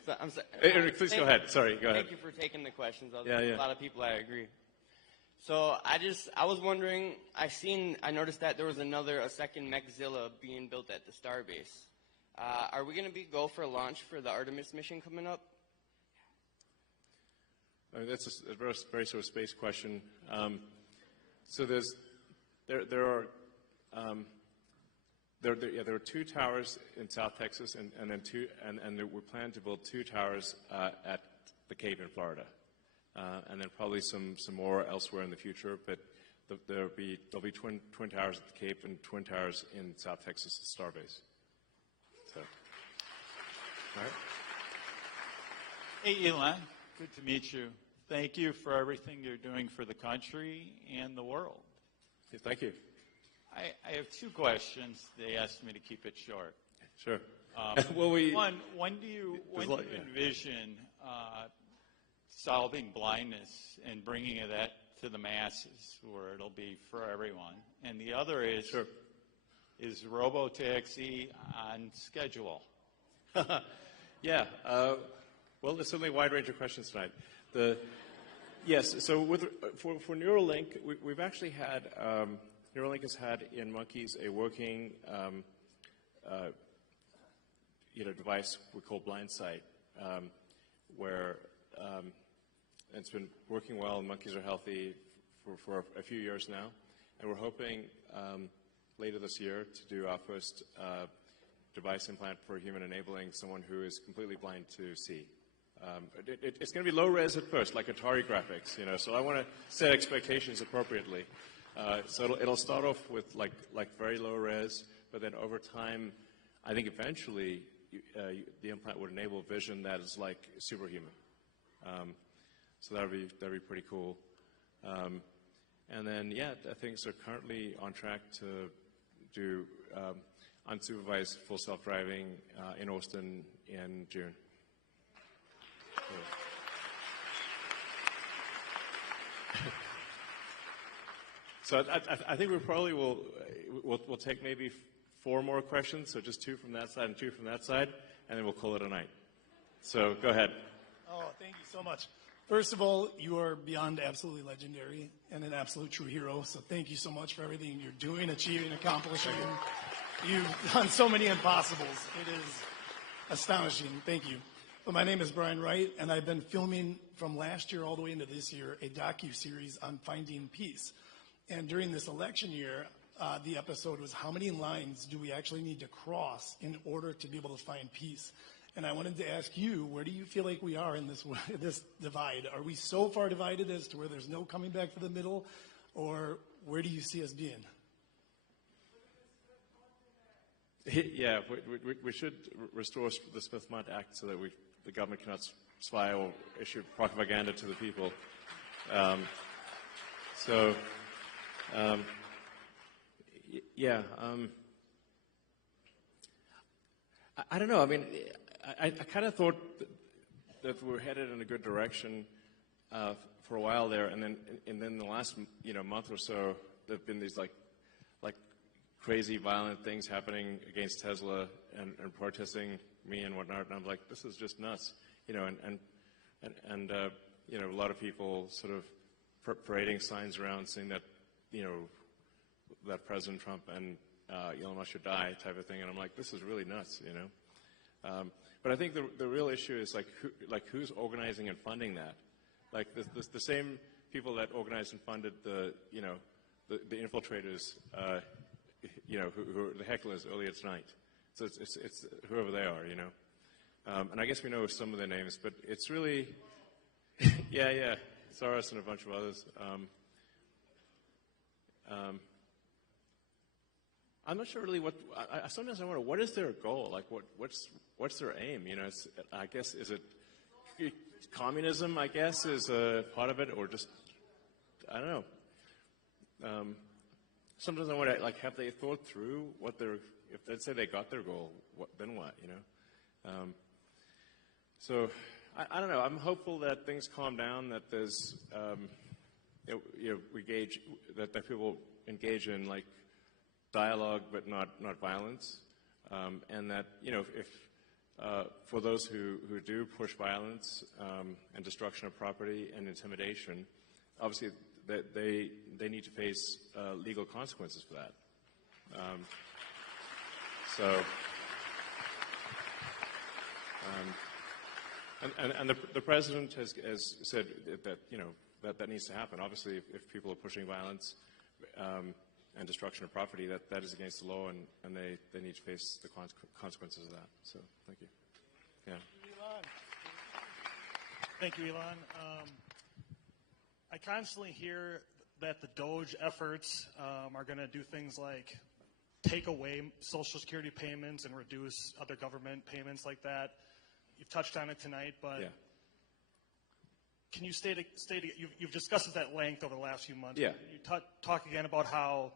So, I'm sorry. Please go ahead. Sorry, go ahead. Thank you for taking the questions. Yeah. A lot of people, I agree. So I was wondering, I noticed that there was a second Mechzilla being built at the Starbase. Are we going to go for a launch for the Artemis mission coming up? I mean, that's a very sort of space question. So there are 2 towers in South Texas, and then we're planning to build 2 towers at the Cape in Florida, and then probably some more elsewhere in the future. But there'll be twin towers at the Cape and twin towers in South Texas at Starbase. So, all right. Hey, Elon. Good to meet you. Thank you for everything you're doing for the country and the world. Thank you. I have 2 questions. They asked me to keep it short. Sure. When do you envision solving blindness and bringing that to the masses where it'll be for everyone? And the other is, is robotaxi on schedule? Yeah. Well, there's certainly a wide range of questions tonight. Yes. So for Neuralink, we've actually had Neuralink has had in monkeys a working device we call Blindsight, where it's been working well and monkeys are healthy for a few years now, and we're hoping later this year to do our first device implant for a human, enabling someone who is completely blind to see. It's going to be low res at first, like Atari graphics, so I want to set expectations appropriately. So it'll start off with like very low res, but then over time, I think eventually the implant would enable vision that is like superhuman. So that'd be pretty cool. And then things are currently on track to do unsupervised full self-driving in Austin in June. So I think we probably we'll take maybe 4 more questions, so just 2 from that side and 2 from that side, and then we'll call it a night. So go ahead. Oh, thank you so much. First of all, you are beyond absolutely legendary and an absolute true hero, so thank you so much for everything you're doing, achieving, accomplishing. You've done so many impossibles. It is astonishing. Thank you. Well, my name is Brian Wright, and I've been filming from last year all the way into this year a docu-series on finding peace. And during this election year, the episode was how many lines do we actually need to cross in order to be able to find peace? And I wanted to ask you, where do you feel like we are in this divide? Are we so far divided as to where there's no coming back to the middle, or where do you see us being? Yeah, we should restore the Smith-Mundt Act so that the government cannot spy or issue propaganda to the people. I don't know. I mean, I kind of thought that we were headed in a good direction for a while there, and then the last month or so, there've been these like crazy violent things happening against Tesla and protesting me and whatnot, and I'm like, this is just nuts, and a lot of people sort of parading signs around saying that that President Trump and Elon Musk should die type of thing, and I'm like, this is really nuts, But I think the real issue is who's organizing and funding that? Like the same people that organized and funded the infiltrators, who are the hecklers earlier tonight. So it's whoever they are, And I guess we know some of their names, but it's really, yeah. Soros and a bunch of others. I'm not sure really what. Sometimes I wonder what is their goal? Like what's their aim? You know, I guess is it communism? I guess is a part of it, or just I don't know. Sometimes I wonder, like, have they thought through what their? If let's say they got their goal, then what? You know. So I don't know. I'm hopeful that things calm down. That there's that people engage in like dialogue, but not violence, and that if for those who do push violence and destruction of property and intimidation, obviously that they need to face legal consequences for that. And the president has said that needs to happen. Obviously, if people are pushing violence and destruction of property, that is against the law, and they need to face the consequences of that. So, thank you. Yeah. Thank you, Elon. I constantly hear that the DOGE efforts are going to do things like take away Social Security payments and reduce other government payments like that. You've touched on it tonight, but can you state you've discussed this at length over the last few months. Yeah. Can you talk again about how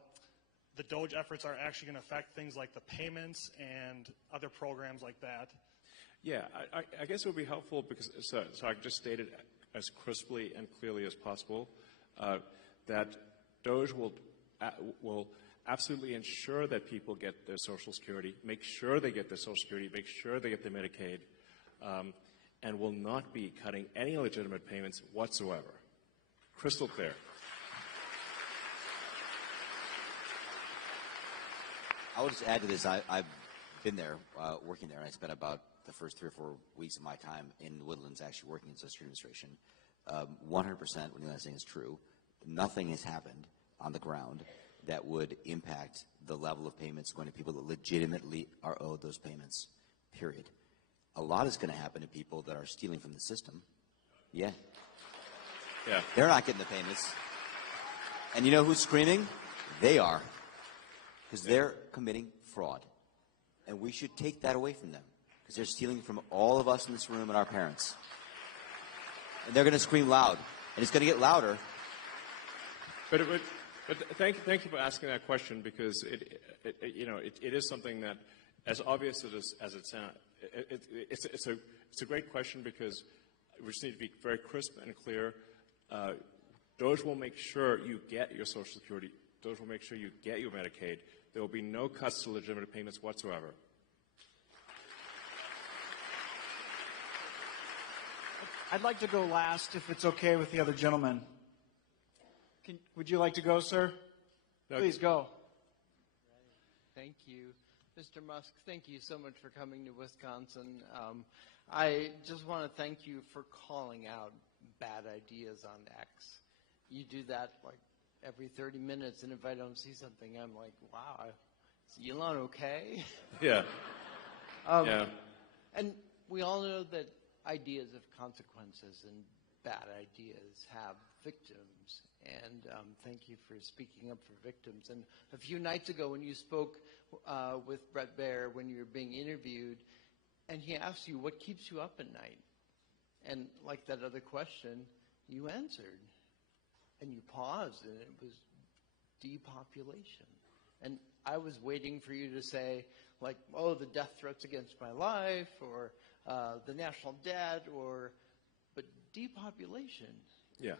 the DOGE efforts are actually going to affect things like the payments and other programs like that? Yeah, I guess it would be helpful because so I just stated as crisply and clearly as possible that DOGE will absolutely ensure that people get their Social Security, make sure they get their Social Security, make sure they get their Medicaid, and will not be cutting any legitimate payments whatsoever. Crystal clear. I will just add to this. I've been there, working there, and I spent about the first 3 or 4 weeks of my time in the Woodlands actually working in Social Security Administration. 100% what Elon's saying is true. Nothing has happened on the ground that would impact the level of payments going to people that legitimately are owed those payments, period. A lot is going to happen to people that are stealing from the system. Yeah. Yeah. They're not getting the payments. And you know who's screaming? They are. Because they're committing fraud. And we should take that away from them. Because they're stealing from all of us in this room and our parents. And they're going to scream loud. And it's going to get louder. But thank you for asking that question, because it is something that, as obvious as it sounds, it's a great question, because we just need to be very crisp and clear. DOGE will make sure you get your Social Security. DOGE will make sure you get your Medicaid. There will be no cuts to legitimate payments whatsoever. I'd like to go last, if it's okay with the other gentleman. Would you like to go, sir? No. Please go. Thank you. Mr. Musk, thank you so much for coming to Wisconsin. I just want to thank you for calling out bad ideas on X. You do that like every 30 minutes, and if I don't see something, I'm like, wow, is Elon okay? Yeah. Yeah. And we all know that ideas have consequences, and bad ideas have victims. And thank you for speaking up for victims. And a few nights ago, when you spoke with Brett Baer, when you were being interviewed, and he asked you, what keeps you up at night? And like that other question, you answered. And you paused, and it was depopulation. And I was waiting for you to say, like, oh, the death threats against my life, or the national debt, but depopulation. Yeah.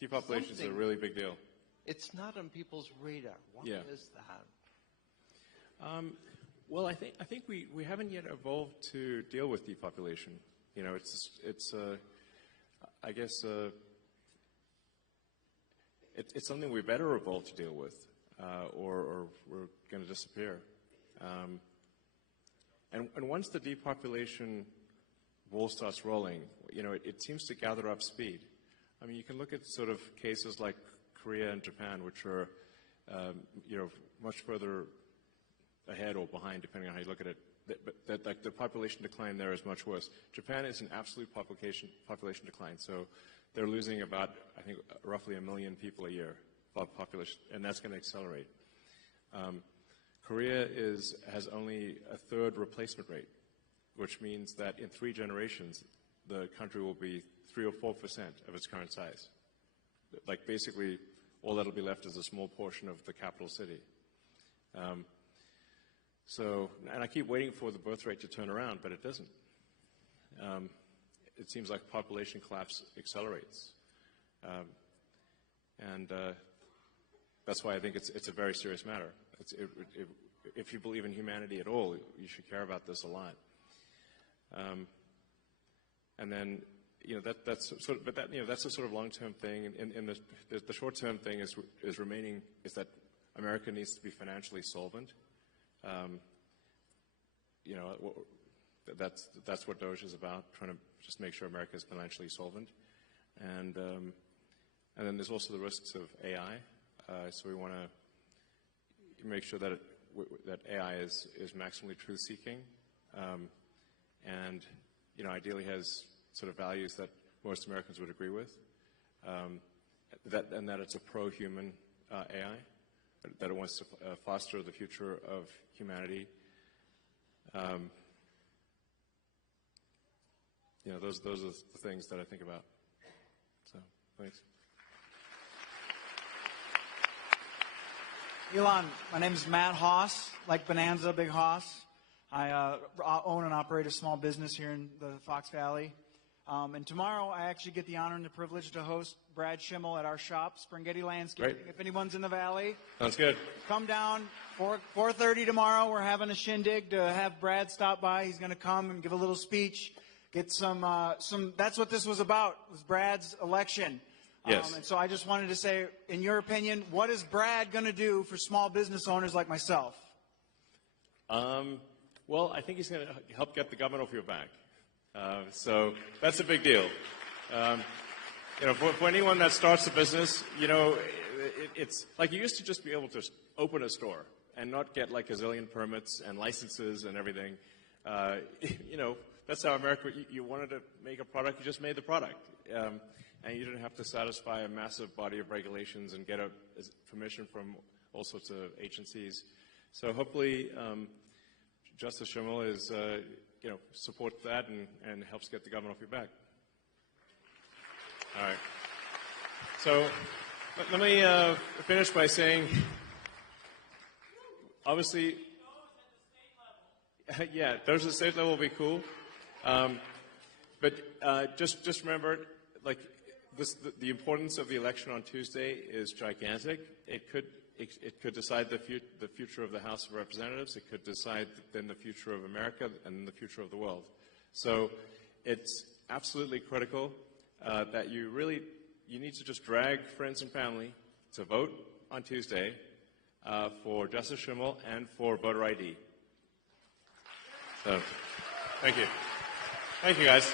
Depopulation is a really big deal. It's not on people's radar. Why is that? Well, I think we haven't yet evolved to deal with depopulation. You know, I guess it's something we better evolve to deal with, or we're going to disappear. And once the depopulation ball starts rolling, you know, it seems to gather up speed. I mean, you can look at sort of cases like Korea and Japan, which are, much further ahead or behind, depending on how you look at it, like the population decline there is much worse. Japan is an absolute population decline, so they're losing about, I think, roughly 1 million people a year of population, and that's going to accelerate. Korea has only a third replacement rate, which means that in 3 generations, the country will be 3 or 4% of its current size. Like basically, all that'll be left is a small portion of the capital city. And I keep waiting for the birth rate to turn around, but it doesn't. It seems like population collapse accelerates. That's why I think it's a very serious matter. If you believe in humanity at all, you should care about this a lot. And then, that's a sort of long-term thing. And the short-term thing is that America needs to be financially solvent. That's what Doge is about, trying to just make sure America is financially solvent. And then there's also the risks of AI. So we want to make sure that AI is maximally truth-seeking, and ideally has sort of values that most Americans would agree with, and that it's a pro-human AI, that it wants to foster the future of humanity. Those are the things that I think about. So, thanks. Elon, my name is Matt Haas, like Bonanza, Big Haas. I own and operate a small business here in the Fox Valley. And tomorrow I actually get the honor and the privilege to host Brad Schimel at our shop, Springhetti Landscaping. Great. If anyone's in the valley, sounds good. Come down 4:30 tomorrow. We're having a shindig to have Brad stop by. He's going to come and give a little speech, get some. That's what this was about. Was Brad's election. Yes. And so I just wanted to say, in your opinion, what is Brad going to do for small business owners like myself? Well, I think he's going to help get the government off your back. So that's a big deal. For anyone that starts a business, it's like you used to just be able to open a store and not get like a zillion permits and licenses and everything. That's how America, you wanted to make a product, you just made the product. And you didn't have to satisfy a massive body of regulations and get permission from all sorts of agencies. So hopefully, Justice Schimel is, supports that and helps get the government off your back. All right. So let me finish by saying, obviously, yeah, Doge at the state level will be cool. But just remember, like, the importance of the election on Tuesday is gigantic. It could decide the future of the House of Representatives. It could decide then the future of America and the future of the world. So it's absolutely critical that you need to just drag friends and family to vote on Tuesday for Justice Schimel and for voter ID. So, thank you. Thank you, guys.